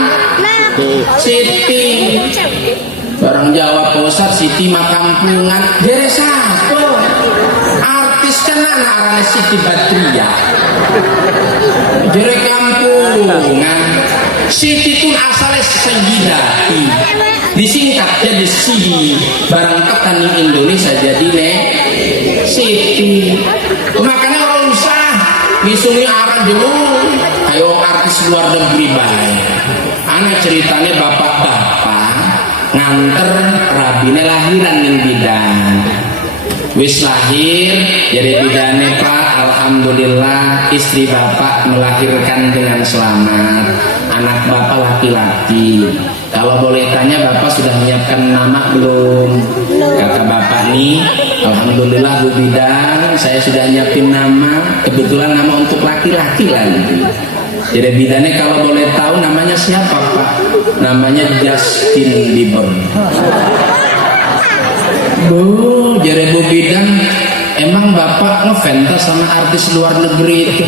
Siti. Barang Jawa Pusat Siti Makampungan jere sapa? Artis kan anak arane Siti Badriah. Jere kampungan. Siti pun asalnya Sayyidati. Disingkat jadi Sidi. Barang tekan di Indonesia jadi Siti. Makanya kalau usah ngisuni aran dulu ayo artis luar negeri baik. Anak ceritanya bapak-bapak nganter rabine lahiran ning bidan. Wis lahir jadi bidane Pak, alhamdulillah istri bapak melahirkan dengan selamat. Anak bapak laki-laki. Kalau boleh tanya bapak sudah menyiapkan nama belum? Kata bapak nih, alhamdulillah Bu Bidan, saya sudah nyiapin nama. Kebetulan nama untuk laki-laki lagi. Jadi bidannya kalau boleh tahu namanya siapa Pak? Namanya Justin Bieber. Bu, jadi Bu Bidan, emang bapak ngefans sama artis luar negeri itu?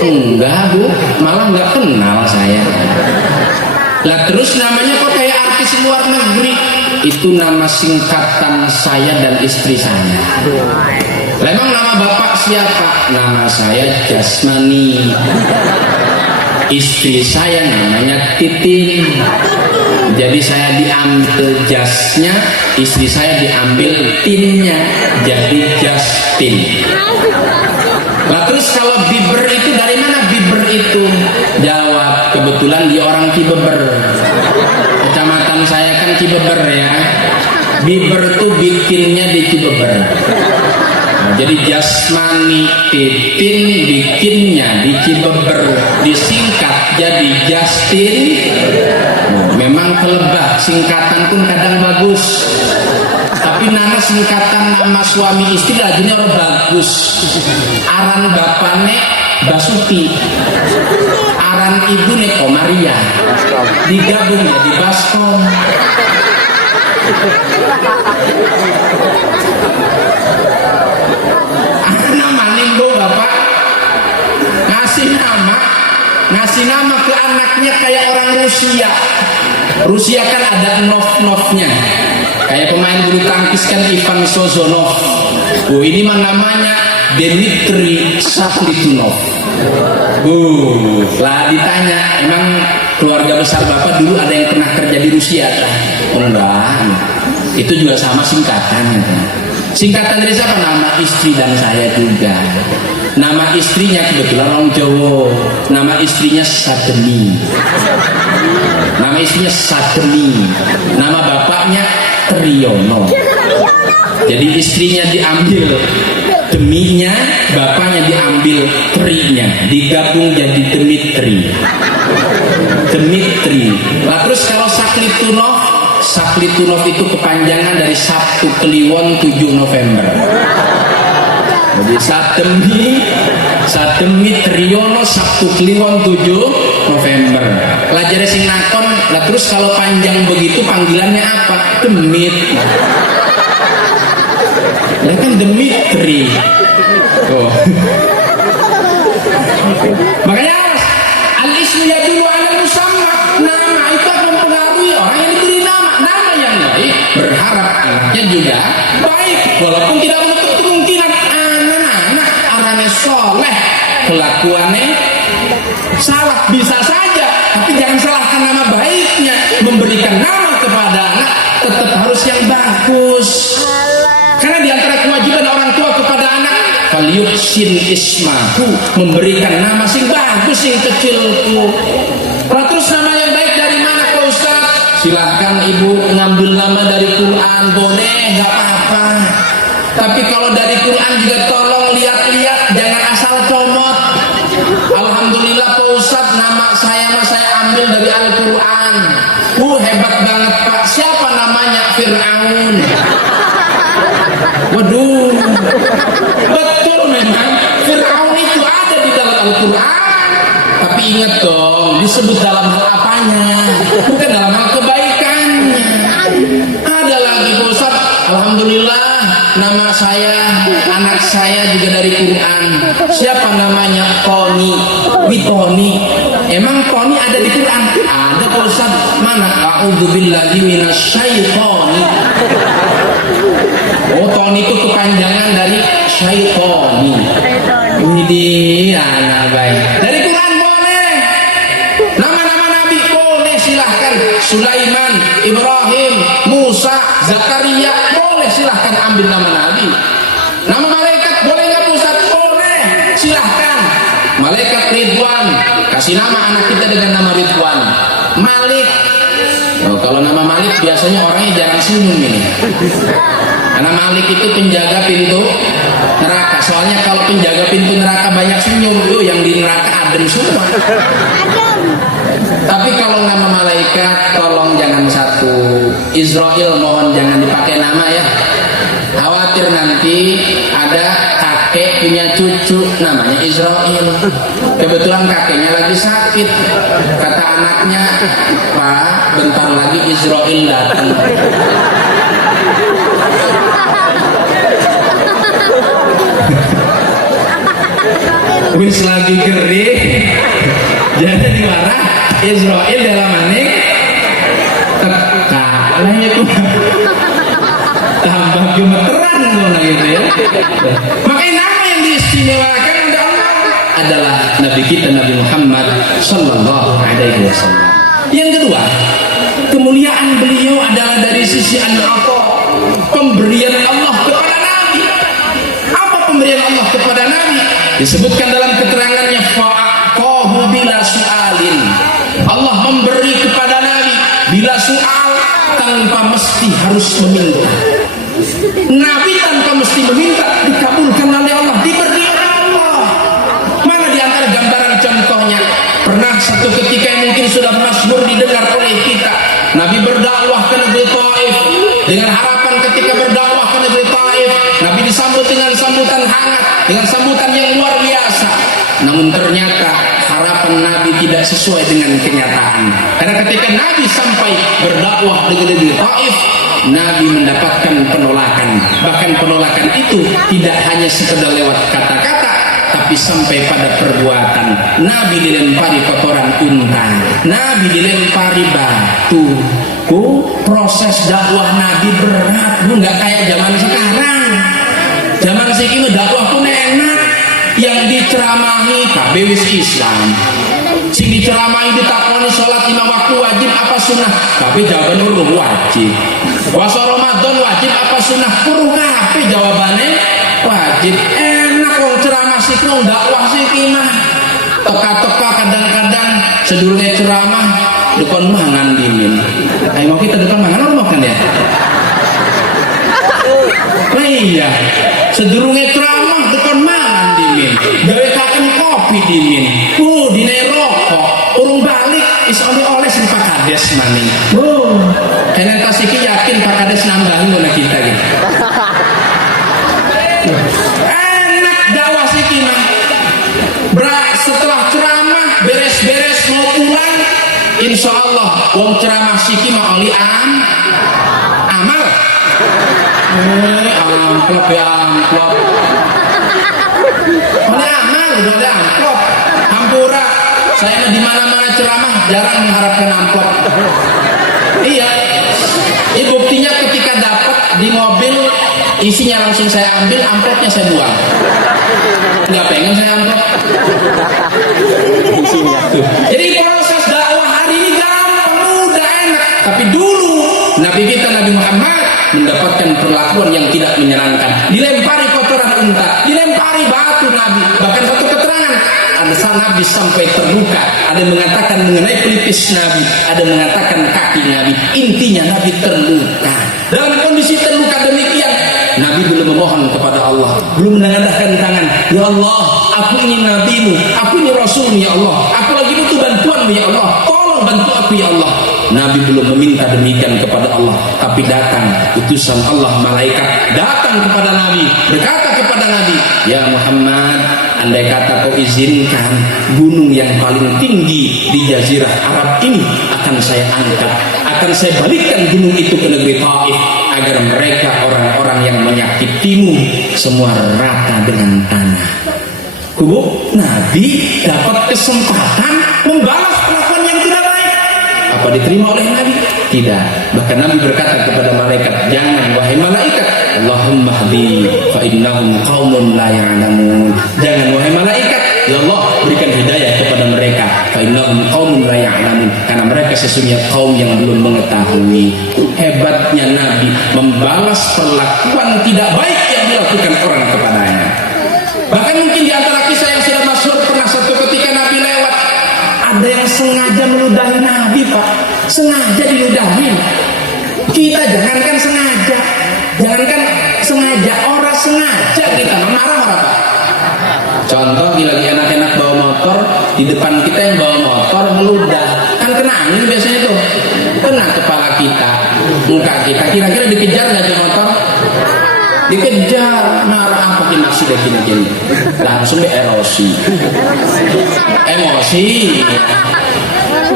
Enggak Bu, malah nggak kenal saya. Lah terus namanya kok kayak artis luar negeri? Itu nama singkatan saya dan istri saya. Lah emang nama bapak siapa? Nama saya Jasmani. Istri saya namanya Titin. Jadi saya diambil jasnya, istri saya diambil tinnya, jadi Justin. Nah terus kalau Bieber itu dari mana Bieber itu? Jawab, kebetulan dia orang Cibeber. Kecamatan saya kan Cibeber ya. Bieber tuh bikinnya di Cibeber. Nah, jadi Jasmani Titin bikinnya di Cibeber, disingkat jadi Justin. Memang kelebah, singkatan pun kadang bagus. Tapi nama singkatan nama suami istri lagunya orang bagus. Aran bapane Basuki, aran ibune Komaria, digabung jadi Baskom. Nama ninggo bapak ngasih nama ke anaknya kayak orang Rusia. Rusia kan ada nov-novnya, kayak pemain bulu tangkis kan Ivan Sozonov. Oh ini mah namanya Dmitri Saklitunov. Lah ditanya, emang keluarga besar bapak dulu ada yang pernah kerja di Rusia kan? Enggak. Itu juga sama singkatan. Singkatan dari siapa? Nama istri dan saya juga. Nama istrinya kebetulan orang Jawa. Nama istrinya Sademi. Nama istrinya Sademi. Nama bapaknya Triyono. Jadi istrinya diambil deminya, bapaknya diambil trinya, digabung jadi Dmitri. Lah terus kalau Saklitunov itu kepanjangan dari Sabtu Kliwon 7 November. Jadi Sademi Triyono Sabtu Kliwon 7 November. Lah jare sing nakon, lah terus kalau panjang begitu panggilannya apa? Demit. Lah kan Dmitri. Oh. Makanya al-ismu yadullu ala musamma. Nama itu akan mempengaruhi orang yang diberi nama. Nama yang baik berharap anaknya juga baik, walaupun tidak menutup kemungkinan anak-anak anaknya soleh, kelakuannya salah bisa saja, tapi jangan salahkan nama baiknya. Memberikan nama kepada anak tetap harus yang bagus. Karena di antara kewajiban orang tua kepada anak, falyuhsin ismahu, memberikan nama sing bagus sing kecilku. Terus nama yang baik dari mana Pak Ustaz? silahkan ibu ngambil nama dari Quran, boleh, nggak apa-apa. Tapi kalau dari Quran juga tolong lihat-lihat, jangan asal comot. Alhamdulillah Pak Ustadz, nama saya ambil dari Al-Quran. Hebat banget Pak. Siapa namanya? Fir'aun. Waduh, betul memang Fir'aun itu ada di dalam Al-Quran. Tapi ingat dong, disebut dalam hal apanya, bukan dalam hal kebaikannya. Ada lagi Pak Ustadz, alhamdulillah nama saya, anak saya juga dari Quran. Siapa namanya? Tony. Witoni. Emang Tony ada di Quran? Ada Pak Ustadz. Mana? A'udzubillahi minasyaitonir. Oh, Tony itu kepanjangan dari syaitoni. Ini anak baik. Dari Quran boleh. Nama-nama Nabi boleh, silahkan. Sulaiman, Ibrahim, Musa, Zakaria, boleh, silahkan ambil nama Nabi. Nama malaikat boleh nggak Ustaz? Boleh, silahkan. Malaikat Ridwan, kasih nama anak kita dengan nama Ridwan. Malik. Oh, kalau nama Malik biasanya orangnya jarang senyum ini. Karena Malik itu penjaga pintu neraka. Soalnya kalau penjaga pintu neraka banyak senyum, itu yang di neraka adem semua. Tapi kalau nama malaikat tolong jangan satu. Israel mohon jangan dipakai nama ya. Khawatir nanti ada kakek punya cucu namanya Israel. Kebetulan kakeknya lagi sakit. Kata anaknya, Pak, bentar lagi Israel datang. Wis lagi gering, jadi diwarah Israel dalam manik tekalanya tuh tambah gemeteran loh gitu ya. Makanya nama yang diistimewakan oleh Allah adalah Nabi kita Nabi Muhammad Sallallahu Alaihi Wasallam. Yang kedua, kemuliaan beliau adalah dari sisi Allah, pemberian Allah kepada Nabi. Apa pemberian Allah kepada Nabi? Disebutkan dalam keterangannya, fa'aqahu bila su'alin. Allah memberi kepada Nabi bila su'al, tanpa mesti harus meminta. Nabi tanpa mesti meminta dikabulkan oleh Allah, diberi oleh Allah. Mana di antara gambaran contohnya? Pernah satu ketika yang mungkin sudah masyhur didengar oleh kita, Nabi berdakwah ke negeri Taif dengan harapan ketika berdakwah ke negeri Taif, Nabi disambut dengan sambutan hangat, dengan sambutan yang luar biasa. Namun ternyata harapan Nabi tidak sesuai dengan kenyataan. Karena ketika Nabi sampai berdakwah di negeri Taif, Nabi mendapatkan penolakan. Bahkan penolakan itu tidak hanya sekedar lewat kata-kata, tapi sampai pada perbuatan. Nabi dilempari kotoran unta, Nabi dilempari batu. Proses dakwah Nabi berat, nggak kayak zaman sekarang. Zaman sekarang dakwah pun enak. Yang diceramahi kabeh Islam. Sing diceramahi ditakoni sholat 5 waktu wajib apa sunnah? Kabeh jawaban urung wajib. Puasa Ramadan wajib apa sunnah? Urung kabeh jawabannya wajib. Enak wong ceramah sik wong dakwah sik mah. Teka-teka kadang-kadang sedurunge ceramah dukon mangan dimin. Ayo mau kita dukon mangan apa makan ya? Iya, sedurunge ceramah dukon mangan dimin. Gawe kaken kopi dimin. Dine rokok, urung balik is oleh sing Pak Kades maning. Kenen tas iki yakin Pak Kades nambahin ngono kita gitu. Enak dakwah siki mah. Setelah ceramah beres-beres mau pulang, insya Allah wong ceramah siki mah oli amal. Amplop ya amplop. Oleh amal udah ada amplop. Hampura. Saya di mana-mana ceramah jarang mengharapkan amplop. Iya. Ini buktinya ketika dapat di mobil isinya langsung saya ambil, amplopnya saya buang. Nggak pengen saya amplop. Isinya. Jadi proses dakwah hari ini gampang, mudah, enak. Tapi dulu Nabi kita Nabi Muhammad mendapatkan perlakuan yang tidak menyenangkan. Dilempari kotoran unta, dilempari batu Nabi. Bahkan satu keterangan ada Nabi sampai terluka. Ada yang mengatakan mengenai pelipis Nabi, ada yang mengatakan kaki Nabi. Intinya Nabi terluka. Dalam kondisi terluka demikian, Nabi belum memohon kepada Allah, belum menengadahkan tangan, ya Allah, aku ini nabimu, aku ini rasulmu ya Allah, aku lagi butuh bantuanmu ya Allah, tolong bantu aku ya Allah. Nabi belum meminta demikian kepada Allah, tapi datang utusan Allah, malaikat datang kepada Nabi, berkata kepada Nabi, ya Muhammad, andai kata kau izinkan, gunung yang paling tinggi di jazirah Arab ini akan saya angkat, akan saya balikkan gunung itu ke negeri Taif, agar mereka orang-orang yang menyakitimu semua rata dengan tanah. Kubu Nabi dapat kesempatan membalas perlakuan yang tidak baik. Apa diterima oleh Nabi? Tidak. Bahkan Nabi berkata kepada malaikat, jangan wahai malaikat, Allahumma hdi fa innahum qaumun la ya'lamun. Jangan wahai malaikat, ya Allah, berikan hidayah kepada mereka, fa innahum qaumun la ya'lamun, karena mereka sesungguhnya kaum yang belum mengetahui. Hebatnya Nabi membalas perlakuan tidak baik yang dilakukan orang kepadanya. Bahkan mungkin di antara kisah yang sudah masyhur, pernah satu ketika Nabi lewat, ada yang sengaja meludahi Nabi, Pak. Sengaja diludahi. Kita jangankan sengaja, orang sengaja kita marah-marah, Pak. Contoh, lagi enak-enak bawa motor, di depan kita yang bawa motor meludah, kan kena angin biasanya tuh, kena kepala kita, muka kita. Kira-kira dikejar nggak tuh motor? Dikejar, marah apa maksudnya gini-gini, langsung erosi, emosi.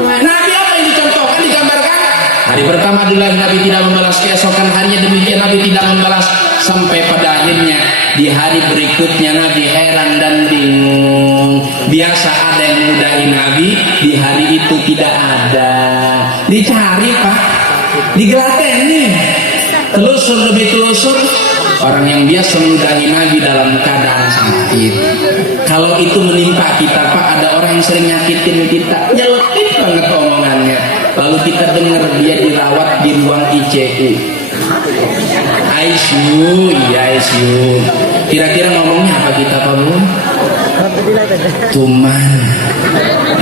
Nabi apa yang dicontohkan, digambarkan? Hari pertama adalah Nabi tidak membalas, keesokan harinya demikian Nabi tidak membalas, sampai pada akhirnya di hari berikutnya Nabi heran dan bingung. Biasa ada yang meludahi Nabi, di hari itu tidak ada. Dicari, Pak, digelateni, telusur lebih telusur. Orang yang biasa meludahi Nabi dalam keadaan sakit, kalau itu menimpa kita, Pak, ada orang yang sering nyakitin kita, nyelekit banget omongannya, lalu kita dengar dia dirawat di ruang ICU, ICU, iya ICU. Kira-kira ngomongnya apa kita, Pak Bu? Tuman,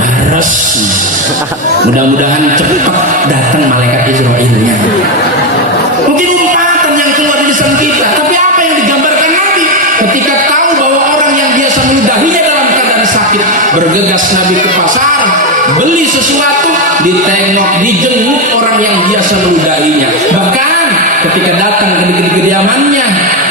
harus. Mudah-mudahan cepat datang malaikat Israilnya. Mungkin umpatan yang keluar di lisan kita, tapi apa yang digambarkan Nabi ketika tahu bahwa orang yang biasa meludahinya dalam keadaan sakit, bergegas Nabi ke pasar, beli sesuatu, ditengok, dijenguk orang yang biasa meludahinya. Bahkan ketika datang ke kediamannya,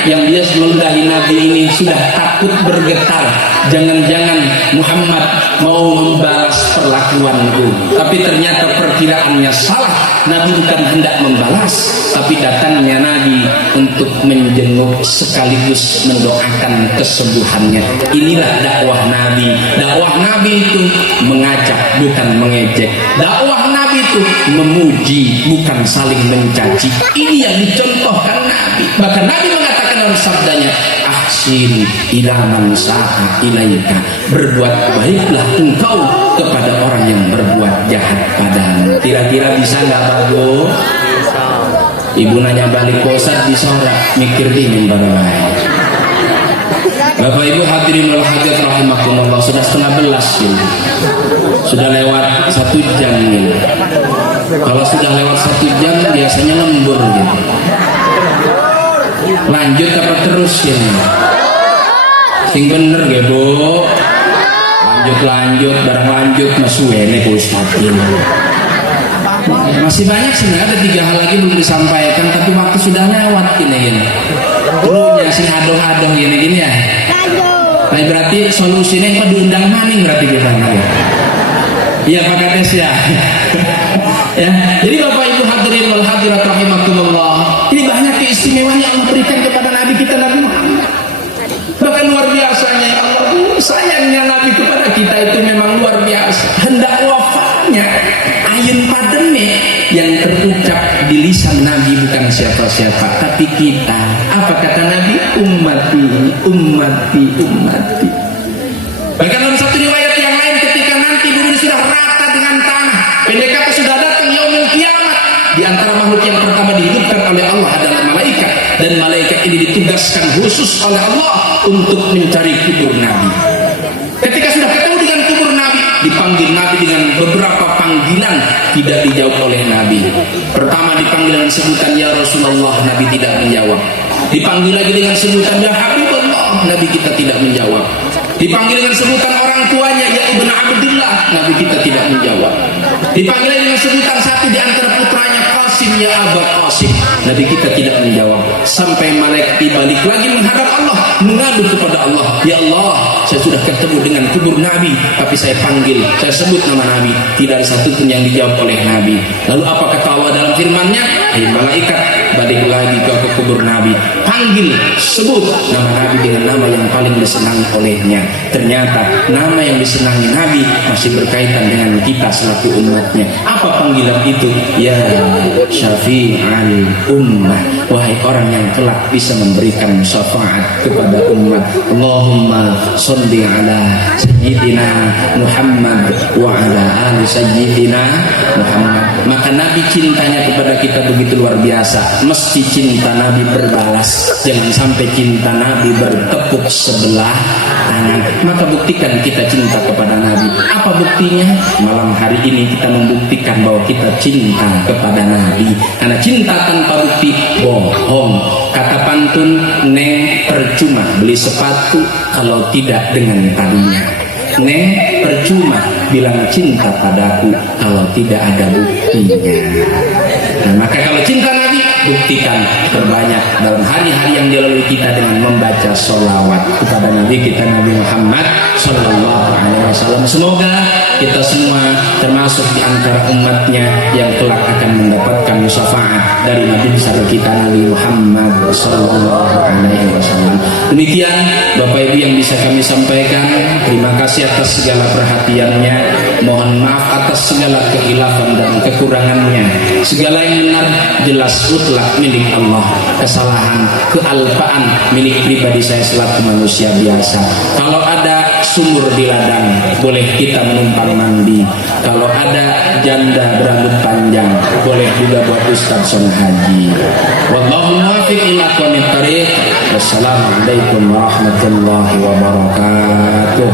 yang biasa meludahi Nabi ini sudah takut bergetar, jangan-jangan Muhammad mau membalas perlakuanku. Tapi ternyata perkiraannya salah, Nabi bukan hendak membalas, tapi datangnya Nabi untuk menjenguk sekaligus mendoakan kesembuhannya. Inilah dakwah Nabi. Dakwah Nabi itu mengajak, bukan mengejek. Dakwah Nabi itu memuji, bukan saling mencaci. Ini yang dicontohkan Nabi. Bahkan Nabi mengatakan dalam sabdanya, ahsin ila man sa'a ilaika, berbuat baiklah engkau kepada orang yang berbuat jahat padamu. Kira-kira bisa nggak, Bago? Ibu nanya balik kosan disorak, mikir dingin baru-baru. Bapak Ibu hadirin wal hadirat rahimakumullah, sudah 11:30 ini. Sudah lewat 1 jam ini. Kalau sudah lewat 1 jam biasanya lembur gitu. Lanjut apa terus ini? Sing bener ya, Bu. Lanjut, barang lanjut masuk ini Ustaz ini. Masih banyak sebenarnya, ada 3 hal lagi belum disampaikan, tapi waktu sudah lewat ini. Dulunya sing adoh-adoh gini ya. Nah, berarti solusinya apa, diundang maning berarti kita ya. Iya Pak Kades ya. Ya, jadi Bapak Ibu hadirin wal hadirat rahimakumullah, ini banyak keistimewaan yang Allah berikan kepada Nabi kita, Nabi Muhammad. Bahkan luar biasanya ya Allah, sayangnya Nabi kepada kita itu memang luar biasa. Hendak wafatnya ayun pademe yang terucap di lisan Nabi bukan siapa-siapa, tapi kita. Apa kata Nabi? Ummati, ummati, ummati. Bahkan dalam satu riwayat yang lain, ketika nanti bumi sudah rata dengan tanah, pendek kata sudah datang yaumul kiamat, di antara makhluk yang pertama dihidupkan oleh Allah adalah malaikat, dan malaikat ini ditugaskan khusus oleh Allah untuk mencari kubur Nabi. Ketika sudah ketemu dengan dipanggil Nabi dengan beberapa panggilan tidak dijawab oleh Nabi. Pertama dipanggil dengan sebutan ya Rasulullah, Nabi tidak menjawab. Dipanggil lagi dengan sebutan ya Habibullah, Nabi kita tidak menjawab. Dipanggil dengan sebutan orang tuanya ya Ibnu Abdullah, Nabi kita tidak menjawab. Dipanggil dengan sebutan satu di antara putranya Qasim ya Aba Qasim, Nabi kita tidak menjawab. Sampai malaikat balik lagi menghadap Allah, mengadu kepada Allah, ya Allah, saya sudah ketemu dengan kubur Nabi, tapi saya panggil, saya sebut nama Nabi, tidak ada satu pun yang dijawab oleh Nabi. Lalu apa kata Allah dalam firman-Nya? Hai malaikat, balik lagi ke kubur Nabi, panggil, sebut nama Nabi dengan nama yang paling disenangi olehnya. Ternyata nama yang disenangi Nabi masih berkaitan dengan kita selaku umatnya. Apa panggilan itu? Ya Syafi'al Ummah, wahai orang yang kelak bisa memberikan syafaat kepada umat. Allahumma sholli ala Sayyidina Muhammad wa ala ali Sayyidina Muhammad. Maka Nabi cintanya kepada kita begitu luar biasa. Mesti cinta Nabi berbalas, jangan sampai cinta Nabi bertepuk sebelah tangan. Maka buktikan kita cinta kepada Nabi. Apa buktinya? Malam hari ini kita membuktikan bahwa kita cinta kepada Nabi. Karena cinta tanpa bukti bohong. Kata pantun, neng percuma beli sepatu kalau tidak dengan talinya. Neng percuma bilang cinta padaku kalau tidak ada buktinya. Nah, maka kalau cinta Nabi, buktikan terbanyak dalam hari-hari yang dilalui kita dengan membaca sholawat kepada Nabi kita, Nabi Muhammad Sallallahu Alaihi Wasallam. Semoga kita semua termasuk di antara umatnya yang kelak akan mendapatkan syafaat dari Nabi besar kita Nabi Muhammad Sallallahu Alaihi Wasallam. Demikian Bapak Ibu yang bisa kami sampaikan. Terima kasih atas segala perhatiannya. Mohon maaf atas segala kehilafan dan kekurangannya. Segala yang benar jelas mutlak milik Allah. Kesalahan, kealpaan milik pribadi saya selaku manusia biasa. Kalau ada sumur di ladang, boleh kita menumpang mandi. Kalau ada janda berambut panjang, boleh juga buat Ustaz Son Haji. Wallahu muwaffiq ila aqwamit thariq. Wassalamualaikum warahmatullahi wabarakatuh.